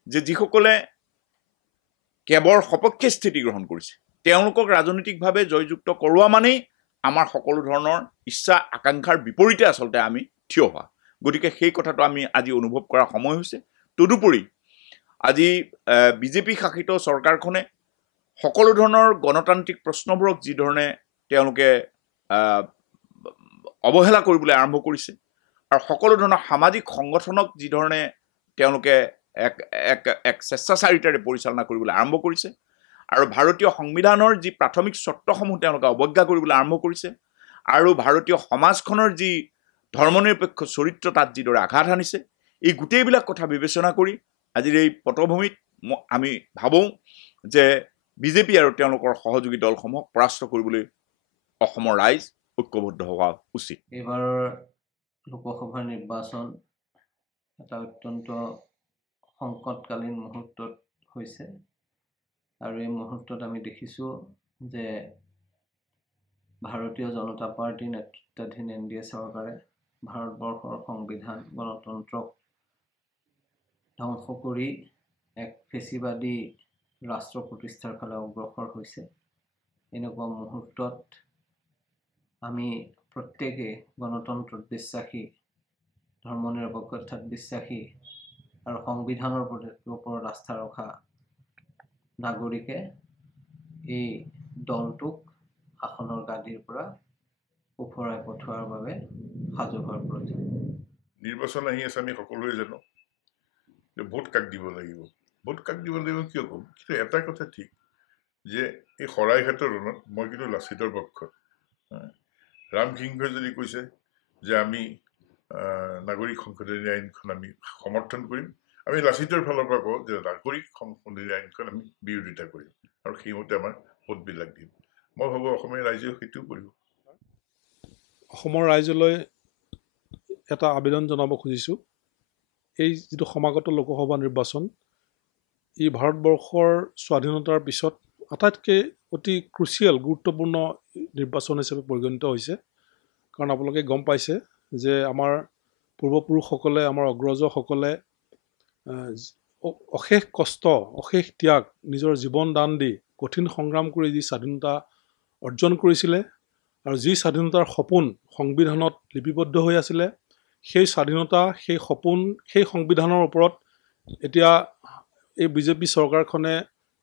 যে যিসকলে কেবৰ সপক্ষে স্থিতি গ্ৰহণ কৰিছে, তেওঁলোকক ৰাজনৈতিকভাৱে জয়যুক্ত কৰোৱা মানেই আমাৰ সকলো ধৰণৰ ইচ্ছা আকাংক্ষাৰ বিপৰীতে আচলতে আমি থিয় হোৱা। গতিকে সেই কথাটো আমি আজি অনুভৱ কৰাৰ সময় হৈছে। তদুপৰি আজি বিজেপি শাসিত চৰকাৰখনে সকলো ধৰণৰ গণতান্ত্ৰিক প্ৰশ্নবোৰক যিধৰণে তেওঁলোকে অৱহেলা কৰিবলৈ আৰম্ভ কৰিছে আৰু সকলো ধৰণৰ সামাজিক সংগঠনক যিধৰণে তেওঁলোকে এক স্বেচ্ছাচাৰিতাৰে পৰিচালনা কৰিবলৈ আৰম্ভ কৰিছে আৰু ভাৰতীয় সংবিধানৰ যি প্ৰাথমিক চৰ্তসমূহ তেওঁলোকে অৱজ্ঞা কৰিবলৈ আৰম্ভ কৰিছে আৰু ভাৰতীয় সমাজখনৰ যি ধৰ্মনিৰপেক্ষ চৰিত্ৰ তাত যিদৰে আঘাত সানিছে, এই গোটেইবিলাক কথা বিবেচনা কৰি আজিৰ এই পটভূমিত আমি ভাবোঁ যে বিজেপি আৰু তেওঁলোকৰ সহযোগী দলসমূহক পৰাস্ত কৰিবলৈ অসমৰ ৰাইজ ঐক্যবদ্ধ হোৱা উচিত। এইবাৰৰ লোকসভা নিৰ্বাচন এটা অত্যন্ত সংকটকালীন মুহূৰ্তত হৈছে আৰু এই মুহূৰ্তত আমি দেখিছোঁ যে ভাৰতীয় জনতা পাৰ্টীৰ নেতৃত্বাধীন NDA চৰকাৰে ভাৰতবৰ্ষৰ সংবিধান গণতন্ত্ৰক ধ্বংস কৰি এক ফেচিবাদী ৰাষ্ট্ৰ প্ৰতিষ্ঠাৰ ফালে অগ্ৰসৰ হৈছে। এনেকুৱা মুহূৰ্তত আমি প্ৰত্যেকে গণতন্ত্ৰত বিশ্বাসী, ধৰ্মনিৰপেক্ষতাত বিশ্বাসী আৰু সংবিধানৰ ওপৰত আস্থা ৰখা নাগৰিকে এই দলটোক শাসনৰ গাদীৰ পৰা উফৰাই পঠোৱাৰ বাবে সাজু হোৱাৰ প্ৰয়োজন। নিৰ্বাচন আহি আছে, আমি সকলোৱে জানো যে ভোট কাক দিব লাগিব। ভোট কাক দিব লাগিব কিয় ক'ম, কিন্তু এটা কথা ঠিক যে এই শৰাইঘাটৰ ৰণত মই কিন্তু লাচিতৰ পক্ষত। ৰামসিংহই যদি কৈছে যে আমি নাগৰিক সংশোধনী আইনখন আমি সমৰ্থন কৰিম, আমি লাচিতৰ ফালৰ পৰা কওঁ যে নাগৰিক সংশোধনী আইনখন আমি বিৰোধিতা কৰিম আৰু সেইমতে আমাৰ ভোটবিলাক দিম। মই ভাবোঁ অসমীয়া ৰাইজেও সেইটোও কৰিব। অসমৰ ৰাইজলৈ এটা আবেদন জনাব খুজিছোঁ। এই যিটো সমাগত লোকসভা নিৰ্বাচন, ই ভাৰতবৰ্ষৰ স্বাধীনতাৰ পিছত আটাইতকৈ অতি ক্ৰুচিয়েল গুৰুত্বপূৰ্ণ নিৰ্বাচন হিচাপে পৰিগণিত হৈছে। কাৰণ আপোনালোকে গম পাইছে যে আমাৰ পূৰ্বপুৰুষসকলে, আমাৰ অগ্ৰজসকলে অশেষ কষ্ট, অশেষ ত্যাগ, নিজৰ জীৱন দান দি কঠিন সংগ্ৰাম কৰি যি স্বাধীনতা অৰ্জন কৰিছিলে আৰু যি স্বাধীনতাৰ সপোন সংবিধানত লিপিবদ্ধ হৈ আছিলে, সেই স্বাধীনতা, সেই সপোন, সেই সংবিধানৰ ওপৰত এতিয়া এই বিজেপি চৰকাৰখনে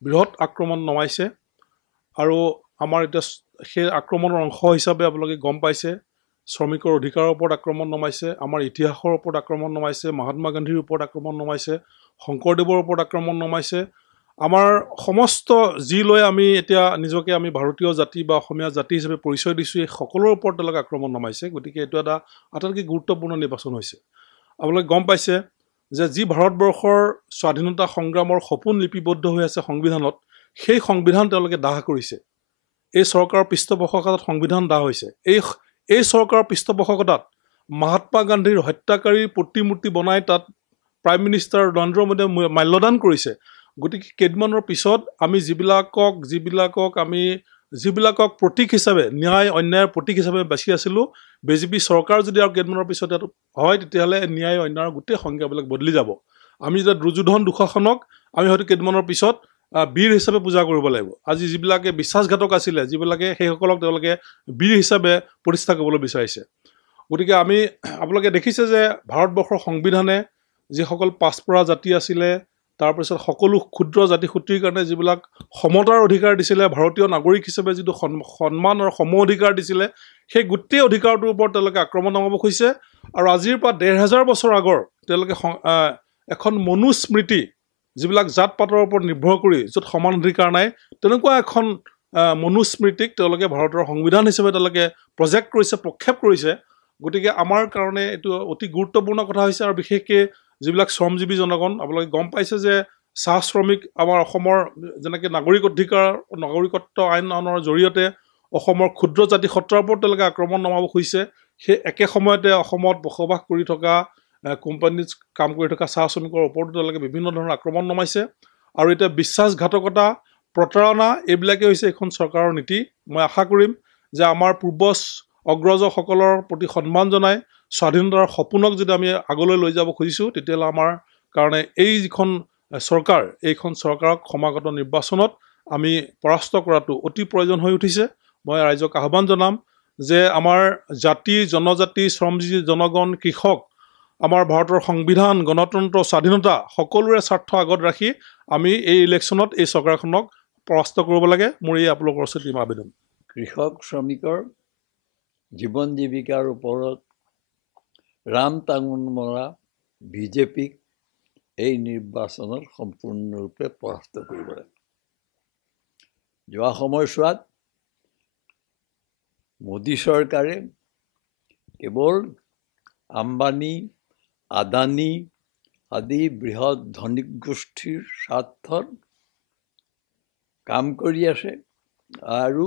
বৃহৎ আক্ৰমণ নমাইছে। আৰু আমাৰ এতিয়া সেই আক্ৰমণৰ অংশ হিচাপে আপোনালোকে গম পাইছে, শ্ৰমিকৰ অধিকাৰৰ ওপৰত আক্ৰমণ নমাইছে, আমাৰ ইতিহাসৰ ওপৰত আক্ৰমণ নমাইছে, মহাত্মা গান্ধীৰ ওপৰত আক্ৰমণ নমাইছে, শংকৰদেৱৰ ওপৰত আক্ৰমণ নমাইছে। আমাৰ সমস্ত যি লৈ আমি এতিয়া নিজকে আমি ভাৰতীয় জাতি বা অসমীয়া জাতি হিচাপে পৰিচয় দিছোঁ, এই সকলোৰে ওপৰত তেওঁলোকে আক্ৰমণ নমাইছে। গতিকে এইটো এটা আটাইতকৈ গুৰুত্বপূৰ্ণ নিৰ্বাচন হৈছে। আপোনালোকে গম পাইছে যে যি ভাৰতবৰ্ষৰ স্বাধীনতা সংগ্ৰামৰ সপোন লিপিবদ্ধ হৈ আছে সংবিধানত, সেই সংবিধান তেওঁলোকে দাহ কৰিছে। এই চৰকাৰৰ পৃষ্ঠপোষকতাত সংবিধান দাহ হৈছে। এই চৰকাৰৰ পৃষ্ঠপোষকতাত মহাত্মা গান্ধীৰ হত্যাকাৰীৰ প্ৰতিমূৰ্তি বনাই তাত প্ৰাইম মিনিষ্টাৰ নৰেন্দ্ৰ মোদীয়ে মাল্যদান কৰিছে। গতিকে কেইদিনমানৰ পিছত আমি যিবিলাকক প্ৰতীক হিচাপে, ন্যায় অন্যায়ৰ প্ৰতীক হিচাপে বাছি আছিলোঁ, বিজেপি চৰকাৰ যদি আৰু কেইদিনমানৰ পিছত হয়, তেতিয়াহ'লে ন্যায় অন্যায়ৰ গোটেই সংজ্ঞাবিলাক বদলি যাব। আমি যেতিয়া দুৰ্যোধন দুঃশাসনক আমি হয়তো কেইদিনমানৰ পিছত বীৰ হিচাপে পূজা কৰিব লাগিব। আজি যিবিলাকে বিশ্বাসঘাতক আছিলে, যিবিলাকে সেইসকলক তেওঁলোকে বীৰ হিচাপে প্ৰতিষ্ঠা কৰিবলৈ বিচাৰিছে। গতিকে আপোনালোকে দেখিছে যে ভাৰতবৰ্ষৰ সংবিধানে যিসকল পাছপৰা জাতি আছিলে, তাৰপিছত সকলো ক্ষুদ্ৰ জাতি সূত্ৰীৰ কাৰণে যিবিলাক সমতাৰ অধিকাৰ দিছিলে, ভাৰতীয় নাগৰিক হিচাপে যিটো সন্মান আৰু সম অধিকাৰ দিছিলে, সেই গোটেই অধিকাৰটোৰ ওপৰত তেওঁলোকে আক্ৰমণ নমাব খুজিছে। আৰু আজিৰ পৰা 1500 বছৰ আগৰ তেওঁলোকে এখন মনুস্মৃতি, যিবিলাক জাত পাতৰ ওপৰত নিৰ্ভৰ কৰি য'ত সমান অধিকাৰ নাই, তেনেকুৱা এখন মনুস্মৃতিক তেওঁলোকে ভাৰতৰ সংবিধান হিচাপে তেওঁলোকে প্ৰজেক্ট কৰিছে, প্ৰক্ষেপ কৰিছে। গতিকে আমাৰ কাৰণে এইটো অতি গুৰুত্বপূৰ্ণ কথা হৈছে। আৰু বিশেষকৈ যিবিলাক শ্ৰমজীৱী জনগণ, আপোনালোকে গম পাইছে যে চাহ শ্ৰমিক আমাৰ অসমৰ যেনেকৈ নাগৰিকত্ব আইনৰ জৰিয়তে অসমৰ ক্ষুদ্ৰ জাতি সত্ৰৰ ওপৰত তেওঁলোকে আক্ৰমণ নমাব খুজিছে। সেই একে সময়তে অসমত বসবাস কৰি থকা, কোম্পানীত কাম কৰি থকা চাহ শ্ৰমিকৰ ওপৰতো তেওঁলোকে বিভিন্ন ধৰণৰ আক্ৰমণ নমাইছে। আৰু এতিয়া বিশ্বাসঘাতকতা, প্ৰতাৰণা, এইবিলাকেই হৈছে এইখন চৰকাৰৰ নীতি। মই আশা কৰিম যে আমাৰ অগ্ৰজসকলৰ প্ৰতি সন্মান জনাই স্বাধীনতাৰ সপোনক যদি আমি আগলৈ লৈ যাব খুজিছোঁ, তেতিয়াহ'লে আমাৰ কাৰণে এইখন চৰকাৰক সমাগত নিৰ্বাচনত আমি পৰাস্ত কৰাটো অতি প্ৰয়োজন হৈ উঠিছে। মই ৰাইজক আহ্বান জনাম যে আমাৰ জাতি, জনজাতি, শ্ৰমজীৱী জনগণ, কৃষক, আমাৰ ভাৰতৰ সংবিধান, গণতন্ত্ৰ, স্বাধীনতা সকলোৰে স্বাৰ্থ আগত ৰাখি আমি এই ইলেকশ্যনত এই চৰকাৰখনক পৰাস্ত কৰিব লাগে। মোৰ এই আপোনালোকৰ ওচৰত আবেদন। কৃষক শ্ৰমিকৰ জীৱন জীৱিকাৰ ওপৰত ৰাম টাঙোন মৰা বিজেপিক এই নিৰ্বাচনত সম্পূৰ্ণৰূপে পৰাস্ত কৰিব লাগে। যোৱা সময়ছোৱাত মোদী চৰকাৰে কেৱল আম্বানী, আদানী আদি বৃহৎ ধনিক গোষ্ঠীৰ স্বাৰ্থত কাম কৰি আছে আৰু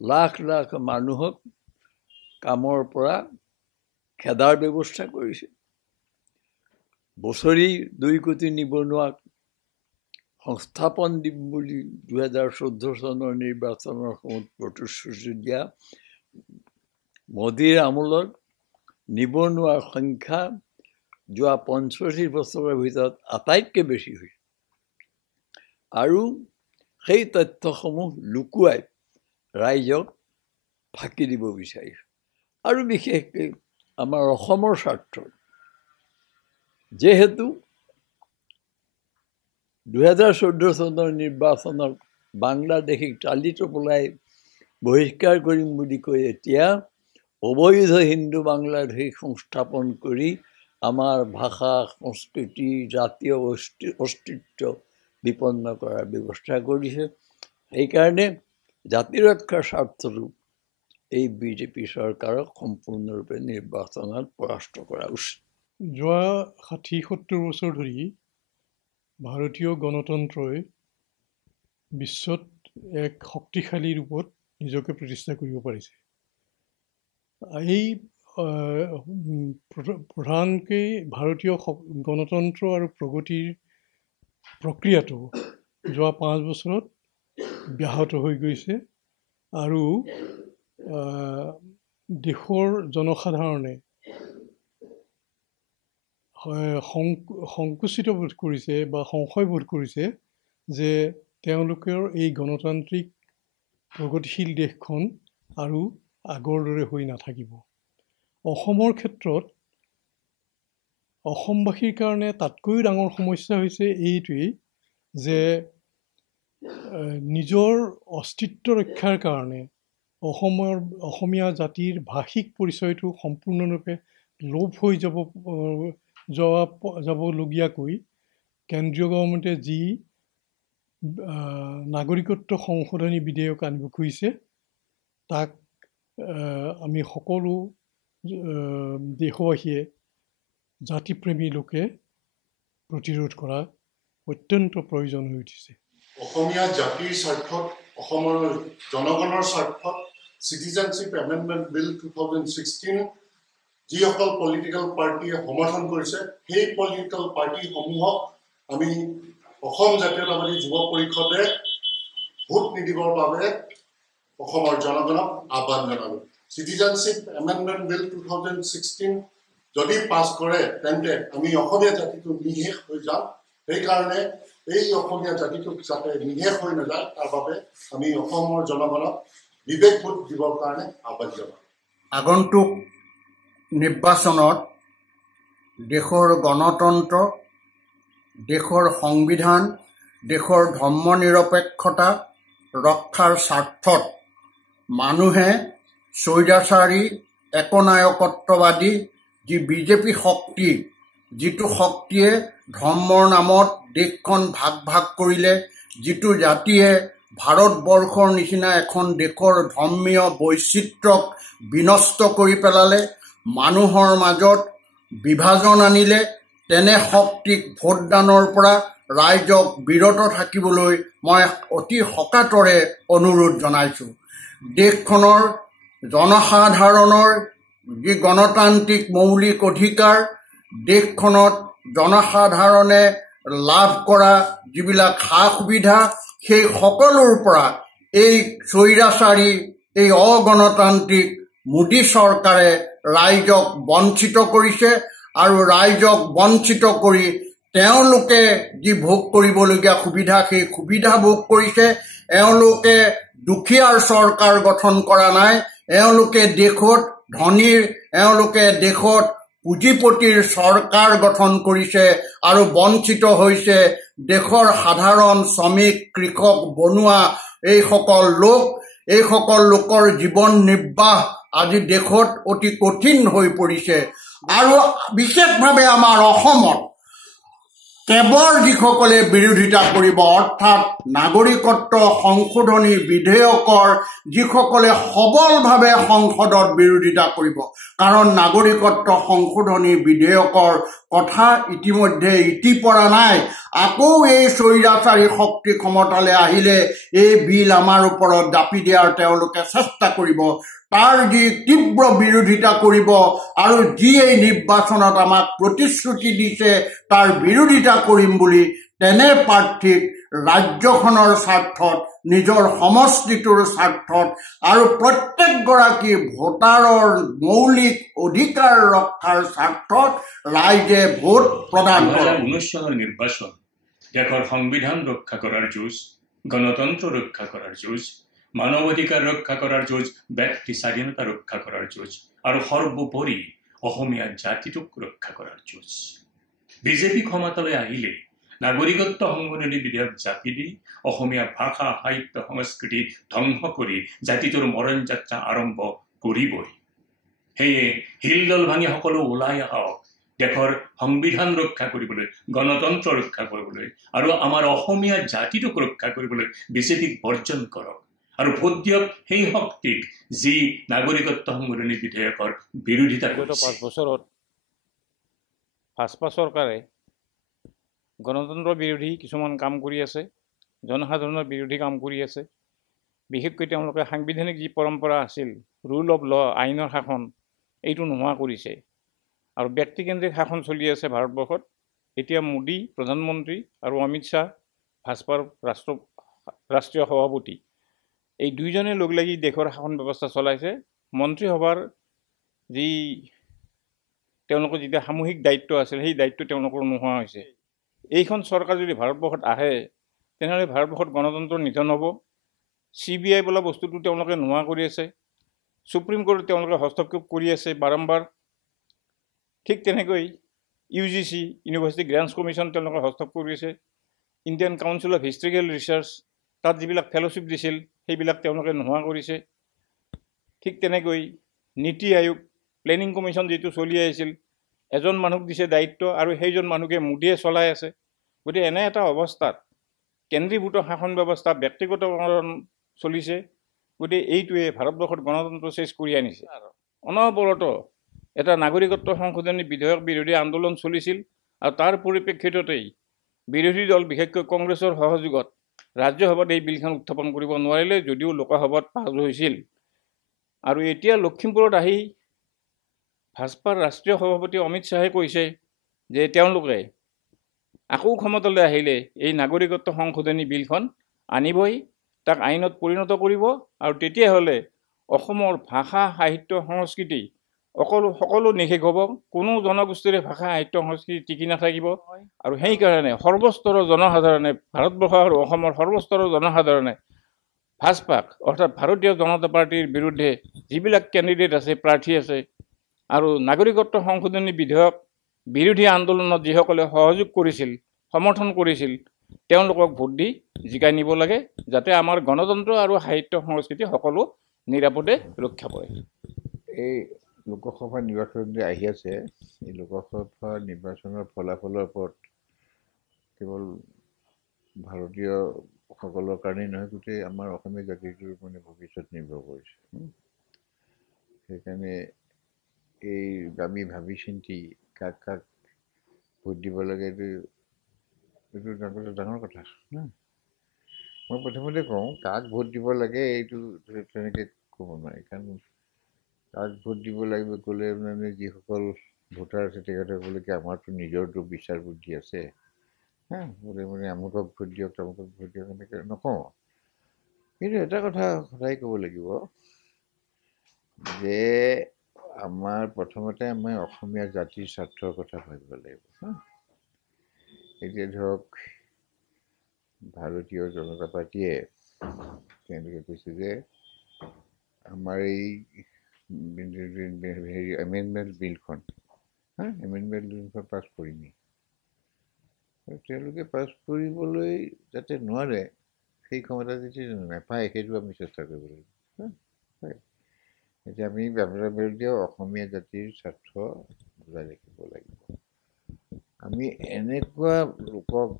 লাখ লাখ মানুহক কামৰ পৰা খেদাৰ ব্যৱস্থা কৰিছে। বছৰি 2 কোটি নিবনুৱাক সংস্থাপন দিম বুলি 2014 চনৰ নিৰ্বাচনৰ সময়ত প্ৰতিশ্ৰুতি দিয়া মোদীৰ আমোলত নিবনুৱাৰ সংখ্যা যোৱা 45 বছৰৰ ভিতৰত আটাইতকৈ বেছি হৈছে। আৰু সেই তথ্যসমূহ লুকুৱাই ৰাইজক ফাঁকি দিব বিচাৰিছে। আৰু বিশেষকৈ আমাৰ অসমৰ স্বাৰ্থত, যিহেতু 2014 চনৰ নিৰ্বাচনত বাংলাদেশীক টালি টোপলাই বহিষ্কাৰ কৰিম বুলি কৈ এতিয়া অবৈধ হিন্দু বাংলাদেশীক সংস্থাপন কৰি আমাৰ ভাষা, সংস্কৃতি, জাতীয় অস্তিত্ব বিপন্ন কৰাৰ ব্যৱস্থা কৰিছে। সেইকাৰণে জাতিৰক্ষাৰ স্বাৰ্থতো এই বিজেপি চৰকাৰক সম্পূৰ্ণৰূপে নিৰ্বাচনত পৰাস্ত কৰা উচিত। যোৱা 60-70 বছৰ ধৰি ভাৰতীয় গণতন্ত্ৰই বিশ্বত এক শক্তিশালী ৰূপত নিজকে প্ৰতিষ্ঠা কৰিব পাৰিছে। এই প্ৰধানকৈ ভাৰতীয় গণতন্ত্ৰ আৰু প্ৰগতিৰ প্ৰক্ৰিয়াটো যোৱা 5 বছৰত ব্যাহত হৈ গৈছে আৰু দেশৰ জনসাধাৰণে সংকুচিত বোধ কৰিছে বা সংশয় বোধ কৰিছে যে তেওঁলোকৰ এই গণতান্ত্ৰিক প্ৰগতিশীল দেশখন আৰু আগৰ দৰে হৈ নাথাকিব। অসমৰ ক্ষেত্ৰত অসমবাসীৰ কাৰণে তাতকৈও ডাঙৰ সমস্যা হৈছে এইটোৱেই যে নিজৰ অস্তিত্ব ৰক্ষাৰ কাৰণে অসমীয়া জাতিৰ ভাষিক পৰিচয়টো সম্পূৰ্ণৰূপে লোপ হৈ যাবলগীয়াকৈ কেন্দ্ৰীয় গভৰ্ণমেণ্টে যি নাগৰিকত্ব সংশোধনী বিধেয়ক আনিব খুজিছে তাক আমি সকলো দেশবাসীয়ে জাতিপ্ৰেমী লোকে প্ৰতিৰোধ কৰা অত্যন্ত প্ৰয়োজন হৈ উঠিছে। অসমীয়া জাতিৰ স্বাৰ্থত অসমৰ জনগণৰ স্বাৰ্থত চিটিজেনশ্বিপ এমেণ্ডমেণ্ট বিল 2016 যিসকল পলিটিকেল পাৰ্টিয়ে সমৰ্থন কৰিছে সেই পলিটিকেল পাৰ্টিসমূহক আমি অসম জাতীয়তাবাদী যুৱ পৰিষদে ভোট নিদিবৰ বাবে অসমৰ জনগণক আহ্বান জনালোঁ। চিটিজেনশ্বিপ এমেণ্ডমেণ্ট বিল 2016 যদি পাছ কৰে তেন্তে আমি অসমীয়া জাতিটো নিশেষ হৈ যাম। সেইকাৰণে এই অসমীয়া জাতিটোক যাতে নিশেষ হৈ নাযায় তাৰ বাবে আমি অসমৰ জনগণক বিবেক ভোট দিবৰ কাৰণে আহ্বান জনাওঁ। আগন্তুক নিৰ্বাচনত দেশৰ গণতন্ত্ৰ, দেশৰ সংবিধান, দেশৰ ধৰ্ম নিৰপেক্ষতা ৰক্ষাৰ স্বাৰ্থত মানুহে স্বৈৰাচাৰী একনায়কত্ববাদী যি বিজেপি শক্তি, যিটো শক্তিয়ে ধৰ্মৰ নামত দেশখন ভাগ ভাগ কৰিলে, যিটো জাতিয়ে ভাৰতবৰ্ষৰ নিচিনা এখন দেশৰ ধৰ্মীয় বৈচিত্ৰ্যক বিনষ্ট কৰি পেলালে, মানুহৰ মাজত বিভাজন আনিলে, তেনে শক্তিক ভোটদানৰ পৰা ৰাইজক বিৰত থাকিবলৈ মই অতি সকাতৰে অনুৰোধ জনাইছোঁ। দেশখনৰ জনসাধাৰণৰ যি গণতান্ত্ৰিক মৌলিক অধিকাৰ, দেশখনত জনসাধাৰণে লাভ কৰা যিবিলাক সা সুবিধা, সেই সকলোৰ পৰা এই স্বৈৰাচাৰী এই অগণতান্ত্ৰিক মোদী চৰকাৰে ৰাইজক বঞ্চিত কৰিছে আৰু ৰাইজক বঞ্চিত কৰি তেওঁলোকে যি ভোগ কৰিবলগীয়া সুবিধা সেই সুবিধা ভোগ কৰিছে। এওঁলোকে দুখীয়াৰ চৰকাৰ গঠন কৰা নাই, এওঁলোকে দেশত ধনীৰ, এওঁলোকে দেশত পুঁজিপতিৰ চৰকাৰ গঠন কৰিছে আৰু বঞ্চিত হৈছে দেশৰ সাধাৰণ শ্ৰমিক, কৃষক, বনুৱা এইসকল লোকৰ জীৱন নিৰ্বাহ আজি দেশত অতি কঠিন হৈ পৰিছে। আৰু বিশেষভাৱে আমাৰ অসমত কেৱল যিসকলে বিৰোধিতা কৰিব, অৰ্থাৎ নাগৰিকত্ব সংশোধনী বিধেয়কৰ যিসকলে সবলভাৱে সংসদত বিৰোধিতা কৰিব, কাৰণ নাগৰিকত্ব সংশোধনী বিধেয়কৰ কথা ইতিমধ্যে ইতি পৰা নাই। আকৌ এই স্বৈৰাচাৰী শক্তি ক্ষমতালৈ আহিলে এই বিল আমাৰ ওপৰত জাপি দিয়াৰ তেওঁলোকে চেষ্টা কৰিব। তাৰ যি তীব্ৰ বিৰোধিতা কৰিব আৰু যি এই নিৰ্বাচনত আমাক প্ৰতিশ্ৰুতি দিছে তাৰ বিৰোধিতা কৰিম বুলি তেনে প্ৰাৰ্থীক ৰাজ্যখনৰ স্বাৰ্থত, নিজৰ সমষ্টিটোৰ স্বাৰ্থত আৰু প্ৰত্যেকগৰাকী ভোটাৰৰ মৌলিক অধিকাৰ ৰক্ষাৰ স্বাৰ্থত ৰাইজে ভোট প্ৰদান কৰে। 2019 চনৰ নিৰ্বাচন দেশৰ সংবিধান ৰক্ষা কৰাৰ যুঁজ, গণতন্ত্ৰ ৰক্ষা কৰাৰ যুঁজ, মানৱ অধিকাৰ ৰক্ষা কৰাৰ যুঁজ, ব্যক্তি স্বাধীনতা ৰক্ষা কৰাৰ যুঁজ আৰু সৰ্বোপৰি অসমীয়া জাতিটোক ৰক্ষা কৰাৰ যুঁজ। বিজেপি ক্ষমতালৈ আহিলে নাগৰিকত্ব সংশোধনী বিধেয়ক জাপি দি অসমীয়া ভাষা, সাহিত্য, সংস্কৃতি ধ্বংস কৰি জাতিটোৰ মৰণ যাত্ৰা আৰম্ভ কৰিবই। সেয়ে শিলডল ভাঙি সকলো ওলাই আহক দেশৰ সংবিধান ৰক্ষা কৰিবলৈ, গণতন্ত্ৰ ৰক্ষা কৰিবলৈ আৰু আমাৰ অসমীয়া জাতিটোক ৰক্ষা কৰিবলৈ বিজেপিক বৰ্জন কৰক আৰু ভোট দিয়ক সেই শক্তিক যি নাগৰিকত্ব সংশোধনী বিধেয়কৰ বিৰোধিতা কৰিছে। 5 বছৰত ভাজপা চৰকাৰে গণতন্ত্ৰ বিৰোধী কিছুমান কাম কৰি আছে, জনসাধাৰণৰ বিৰোধী কাম কৰি আছে। বিশেষকৈ তেওঁলোকে সাংবিধানিক যি পৰম্পৰা আছিল, ৰুল অফ ল, আইনৰ শাসন, এইটো নোহোৱা কৰিছে আৰু ব্যক্তিকেন্দ্ৰিক শাসন চলি আছে ভাৰতবৰ্ষত। এতিয়া মোদী প্ৰধানমন্ত্ৰী আৰু অমিত শ্বাহ ভাজপাৰ ৰাষ্ট্ৰীয় সভাপতি, এই দুইজনে লগ লাগি দেশৰ শাসন ব্যৱস্থা চলাইছে। মন্ত্ৰীসভাৰ যি তেওঁলোকৰ যেতিয়া সামূহিক দায়িত্ব আছিল, সেই দায়িত্ব তেওঁলোকৰ নোহোৱা হৈছে। এইখন চৰকাৰ যদি ভাৰতবৰ্ষত আহে তেনেহ'লে ভাৰতবৰ্ষত গণতন্ত্ৰ নিধন হ'ব। CBI বোলা বস্তুটো তেওঁলোকে নোহোৱা কৰি আছে। সুপ্ৰিম কোৰ্টত তেওঁলোকে হস্তক্ষেপ কৰি আছে বাৰম্বাৰ। ঠিক তেনেকৈ UGC, ইউনিভাৰ্চিটি গ্ৰেণ্টছ কমিশ্যন, তেওঁলোকে হস্তক্ষেপ কৰি আছে। Indian council of historical research, তাত যিবিলাক ফেলোশ্বিপ দিছিল সেইবিলাক তেওঁলোকে নোহোৱা কৰিছে। ঠিক তেনেকৈ নীতি আয়োগ, প্লেনিং কমিশ্যন যিটো চলি আহিছিল, এজন মানুহক দিছে দায়িত্ব আৰু সেইজন মানুহকে মোদীয়ে চলাই আছে। গতিকে এনে এটা অৱস্থাত কেন্দ্ৰীভূত শাসন ব্যৱস্থা ব্যক্তিগতকৰণ চলিছে। গতিকে এইটোৱে ভাৰতবৰ্ষত গণতন্ত্ৰ চেচ কৰি আনিছে। অনবৰত এটা নাগৰিকত্ব সংশোধনী বিধেয়ক বিৰোধী আন্দোলন চলিছিল আৰু তাৰ পৰিপ্ৰেক্ষিততেই বিৰোধী দল বিশেষকৈ কংগ্ৰেছৰ সহযোগত ৰাজ্যসভাত এই বিলখন উত্থাপন কৰিব নোৱাৰিলে, যদিও লোকসভাত পাছ হৈছিল। আৰু এতিয়া লখিমপুৰত আহি ভাজপাৰ ৰাষ্ট্ৰীয় সভাপতি অমিত শ্বাহে কৈছে যে তেওঁলোকে আকৌ ক্ষমতালৈ আহিলে এই নাগৰিকত্ব সংশোধনী বিলখন আনিবই, তাক আইনত পৰিণত কৰিব আৰু তেতিয়াহ'লে অসমৰ ভাষা, সাহিত্য, সংস্কৃতি সকলো নিশেষ হ'ব। কোনো জনগোষ্ঠীৰে ভাষা, সাহিত্য, সংস্কৃতি টিকি নাথাকিব। আৰু সেইকাৰণে সৰ্বস্তৰৰ জনসাধাৰণে, ভাৰতবৰ্ষ আৰু অসমৰ সৰ্বস্তৰৰ জনসাধাৰণে ভাজপাক অৰ্থাৎ ভাৰতীয় জনতা পাৰ্টীৰ বিৰুদ্ধে যিবিলাক কেণ্ডিডেট আছে, প্ৰাৰ্থী আছে, আৰু নাগৰিকত্ব সংশোধনী বিধেয়ক বিৰোধী আন্দোলনত যিসকলে সহযোগ কৰিছিল, সমৰ্থন কৰিছিল, তেওঁলোকক ভোট দি জিকাই নিব লাগে, যাতে আমাৰ গণতন্ত্ৰ আৰু সাহিত্য সংস্কৃতি সকলো নিৰাপদে ৰক্ষা পৰে। এই লোকসভা নিৰ্বাচন যে আহি আছে, এই লোকসভা নিৰ্বাচনৰ ফলাফলৰ ওপৰত কেৱল ভাৰতীয়সকলৰ কাৰণেই নহয়, গোটেই আমাৰ অসমীয়া জাতিটোৰ মানে ভৱিষ্যত নিৰ্ভৰ কৰিছে। সেইকাৰণে এই আমি ভাবি চিন্তি কাক কাক ভোট দিব লাগে, এইটো ডাঙৰ কথা। মই প্ৰথমতে কওঁ, কাক ভোট দিব লাগে এইটো তেনেকৈ ক'ব নোৱাৰি। কাৰণ কাক ভোট দিব লাগিব ক'লে মানে যিসকল ভোটাৰ আছে তেখেতসকলে আমাৰতো নিজৰতো বিচাৰ বুদ্ধি আছে, বোলে মানে আমুকক ভোট দিয়ক, তামুকক ভোট দিয়ক, এনেকৈ নকওঁ। কিন্তু এটা কথা সদায় ক'ব লাগিব যে আমাৰ প্ৰথমতে আমাৰ অসমীয়া জাতিৰ স্বাৰ্থৰ কথা ভাবিব লাগিব। এতিয়া ধৰক ভাৰতীয় জনতা পাৰ্টীয়ে তেওঁলোকে কৈছে যে আমাৰ এই এমেণ্ডমেণ্ট বিলখন পাছ কৰিমেই। তেওঁলোকে পাছ কৰিবলৈ যাতে নোৱাৰে, সেই ক্ষমতা যদি নাপায়, সেইটো আমি চেষ্টা কৰিব লাগিব। এতিয়া আমি বিৰুদ্ধে অসমীয়া জাতিৰ স্বাৰ্থ বজাই ৰাখিব লাগিব। আমি এনেকুৱা লোকক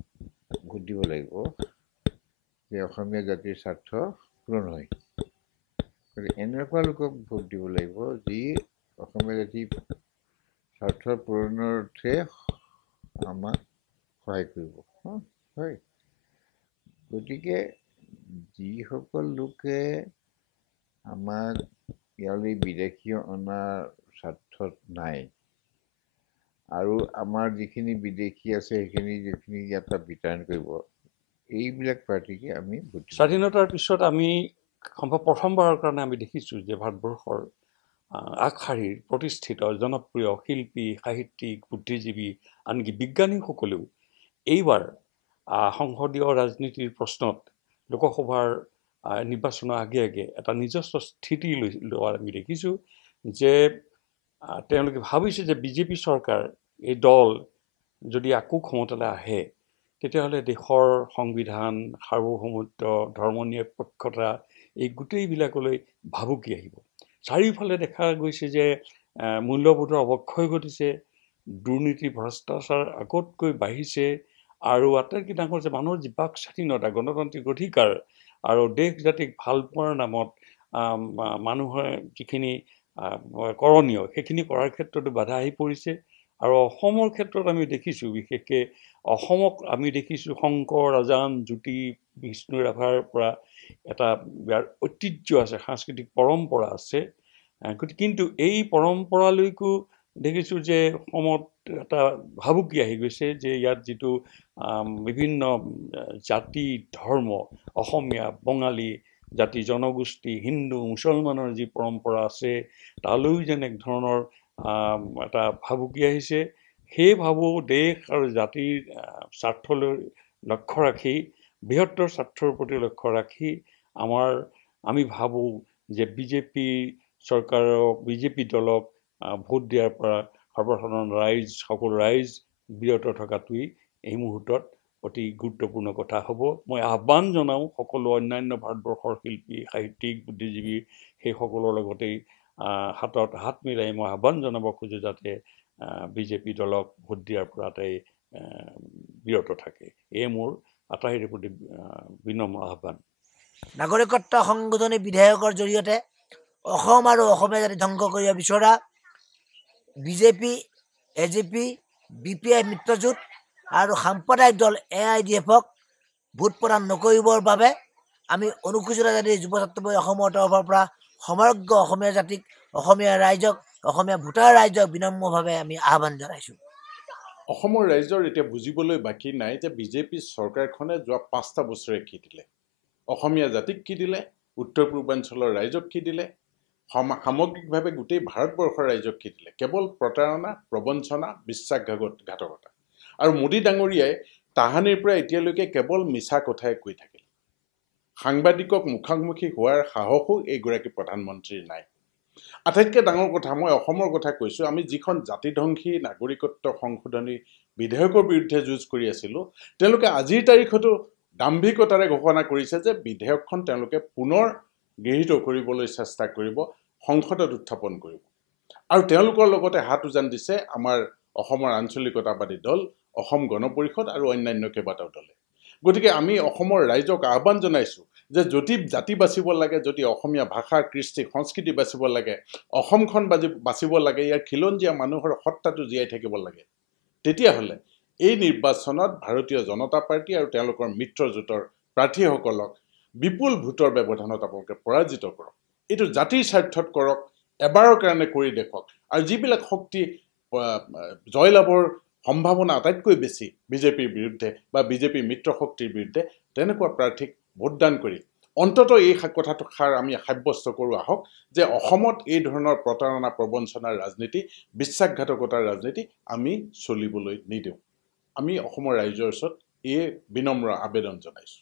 ভোট দিব লাগিব যে অসমীয়া জাতিৰ স্বাৰ্থ পূৰণ হয়। এনেকুৱা লোকক ভোট দিব লাগিব যি অসমীয়া জাতিৰ স্বাৰ্থ পূৰণৰ অৰ্থে আমাক সহায় কৰিব। হয়, গতিকে যিসকল লোকে আমাক ইয়ালৈ বিদেশী অনাৰ স্বাৰ্থত নাই আৰু আমাৰ যিখিনি বিদেশী আছে সেইখিনি ইয়াত বিতৰণ কৰিব, এইবিলাক পাৰ্টিকে আমি স্বাধীনতাৰ পিছত আমি সম্ভৱ প্ৰথমবাৰৰ কাৰণে আমি দেখিছোঁ যে ভাৰতবৰ্ষৰ আগশাৰীৰ প্ৰতিষ্ঠিত জনপ্ৰিয় শিল্পী, সাহিত্যিক, বুদ্ধিজীৱী, আনকি বিজ্ঞানীসকলেও এইবাৰ সংসদীয় ৰাজনীতিৰ প্ৰশ্নত লোকসভাৰ নিৰ্বাচনৰ আগে আগে এটা নিজস্ব স্থিতি লোৱা আমি দেখিছোঁ যে তেওঁলোকে ভাবিছে যে বিজেপি চৰকাৰ, এই দল যদি আকৌ ক্ষমতালৈ আহে তেতিয়াহ'লে দেশৰ সংবিধান, সাৰ্বভৌমত্ব, ধৰ্মনিৰপেক্ষতা এই গোটেইবিলাকলৈ ভাবুকি আহিব। চাৰিওফালে দেখা গৈছে যে মূল্যবোধৰ অৱক্ষয় ঘটিছে, দুৰ্নীতি, ভ্ৰষ্টাচাৰ আগতকৈ বাঢ়িছে, আৰু আটাইতকৈ ডাঙৰ যে মানুহৰ যি বাক স্বাধীনতা, গণতান্ত্ৰিক অধিকাৰ আৰু দেশ জাতিক ভাল পোৱাৰ নামত মানুহে যিখিনি কৰণীয় সেইখিনি কৰাৰ ক্ষেত্ৰতো বাধা আহি পৰিছে। আৰু অসমৰ ক্ষেত্ৰত আমি দেখিছোঁ, বিশেষকৈ অসমক আমি দেখিছোঁ শংকৰ, ৰাজান, জ্যোতি, বিষ্ণু ৰাভাৰ পৰা এটা ইয়াৰ ঐতিহ্য আছে, সাংস্কৃতিক পৰম্পৰা আছে। কিন্তু এই পৰম্পৰালৈকো দেখিছোঁ যে অসমত এটা ভাবুকি আহি গৈছে যে ইয়াত যিটো বিভিন্ন জাতি ধৰ্ম, অসমীয়া, বঙালী জাতি জনগোষ্ঠী, হিন্দু, মুছলমানৰ যি পৰম্পৰা আছে তালৈও যেন এক ধৰণৰ এটা ভাবুকি আহিছে। সেই ভাবোঁ দেশ আৰু জাতিৰ স্বাৰ্থলৈ লক্ষ্য ৰাখি, বৃহত্তৰ স্বাৰ্থৰ প্ৰতি লক্ষ্য ৰাখি আমি ভাবোঁ যে বিজেপি চৰকাৰক, বিজেপি দলক ভোট দিয়াৰ পৰা সৰ্বসাধাৰণ সকলো ৰাইজ বিৰত থকাটোৱেই এই মুহূৰ্তত অতি গুৰুত্বপূৰ্ণ কথা হ'ব। মই আহ্বান জনাওঁ সকলো অন্যান্য ভাৰতবৰ্ষৰ শিল্পী, সাহিত্যিক, বুদ্ধিজীৱী সেইসকলৰ লগতেই হাতত হাত মিলাই মই আহ্বান জনাব খোজোঁ যাতে বিজেপি দলক ভোট দিয়াৰ পৰা বিৰত থাকে। এয়ে মোৰ আটাইৰে প্ৰতি বিনম্ৰ আহ্বান। নাগৰিকত্ব সংশোধনী বিধেয়কৰ জৰিয়তে অসম আৰু অসমীয়া জাতি ধ্বংস কৰিব বিচৰা বিজেপি, এজেপি, BPI মিত্ৰজোঁট আৰু সাম্প্ৰদায়িক দল AIDFক ভোট প্ৰদান নকৰিবৰ বাবে আমি অনুসূচিত জাতিৰ যুৱ ছাত্ৰই অসমৰ তৰফৰ পৰা সমগ্ৰ অসমীয়া জাতিক, অসমীয়া ৰাইজক, অসমীয়া ভোটাৰ ৰাইজক বিনম্ৰভাৱে আমি আহ্বান জনাইছোঁ। অসমৰ ৰাইজৰ এতিয়া বুজিবলৈ বাকী নাই যে বিজেপি চৰকাৰখনে যোৱা 5টা বছৰে কি দিলে, অসমীয়া জাতিক কি দিলে, উত্তৰ পূৰ্বাঞ্চলৰ ৰাইজক কি দিলে, সামগ্ৰিকভাৱে গোটেই ভাৰতবৰ্ষৰ ৰাইজক কি দিলে। কেৱল প্ৰতাৰণা, প্ৰবঞ্চনা, বিশ্বাসঘাতকতা। আৰু মোদী ডাঙৰীয়াই তাহানিৰ পৰা এতিয়ালৈকে কেৱল মিছা কথাই কৈ থাকিল। সাংবাদিকক মুখামুখি হোৱাৰ সাহসো এইগৰাকী প্ৰধানমন্ত্ৰীৰ নাই। আটাইতকৈ ডাঙৰ কথা, মই অসমৰ কথা কৈছোঁ, আমি যিখন জাতিধ্বংসী নাগৰিকত্ব সংশোধনী বিধেয়কৰ বিৰুদ্ধে যুঁজ কৰি আছিলোঁ, তেওঁলোকে আজিৰ তাৰিখতো দাম্ভিকতাৰে ঘোষণা কৰিছে যে বিধেয়কখন তেওঁলোকে পুনৰ গৃহীত কৰিবলৈ চেষ্টা কৰিব, সংসদত উত্থাপন কৰিব। আৰু তেওঁলোকৰ লগতে হাত উজান দিছে আমাৰ অসমৰ আঞ্চলিকতাবাদী দল, অসম গণ পৰিষদ আৰু অন্যান্য কেইবাটাও দলে। গতিকে আমি অসমৰ ৰাইজক আহ্বান জনাইছোঁ যে যদি জাতি বাচিব লাগে, যদি অসমীয়া ভাষা, কৃষ্টি, সংস্কৃতি বাচিব লাগে, অসমখন বাচিব লাগে, ইয়াৰ খিলঞ্জীয়া মানুহৰ সত্তাটো জীয়াই থাকিব লাগে, তেতিয়াহ'লে এই নিৰ্বাচনত ভাৰতীয় জনতা পাৰ্টী আৰু তেওঁলোকৰ মিত্ৰজোঁটৰ প্ৰাৰ্থীসকলক বিপুল ভোটৰ ব্যৱধানত আপোনালোকে পৰাজিত কৰক। এইটো জাতিৰ স্বাৰ্থত কৰক, এবাৰৰ কাৰণে কৰি দেখুৱাওক। আৰু যিবিলাক শক্তি জয়লাভৰ সম্ভাৱনা আটাইতকৈ বেছি বিজেপিৰ বিৰুদ্ধে বা বিজেপিৰ মিত্ৰ শক্তিৰ বিৰুদ্ধে, তেনেকুৱা প্ৰাৰ্থীক ভোটদান কৰি অন্ততঃ এই কথাটো আমি সাব্যস্ত কৰোঁ আহক যে অসমত এই ধৰণৰ প্ৰতাৰণা, প্ৰবঞ্চনাৰ ৰাজনীতি, বিশ্বাসঘাতকতাৰ ৰাজনীতি আমি চলিবলৈ নিদিওঁ। আমি অসমৰ ৰাইজৰ ওচৰত এই বিনম্ৰ আবেদন জনাইছোঁ।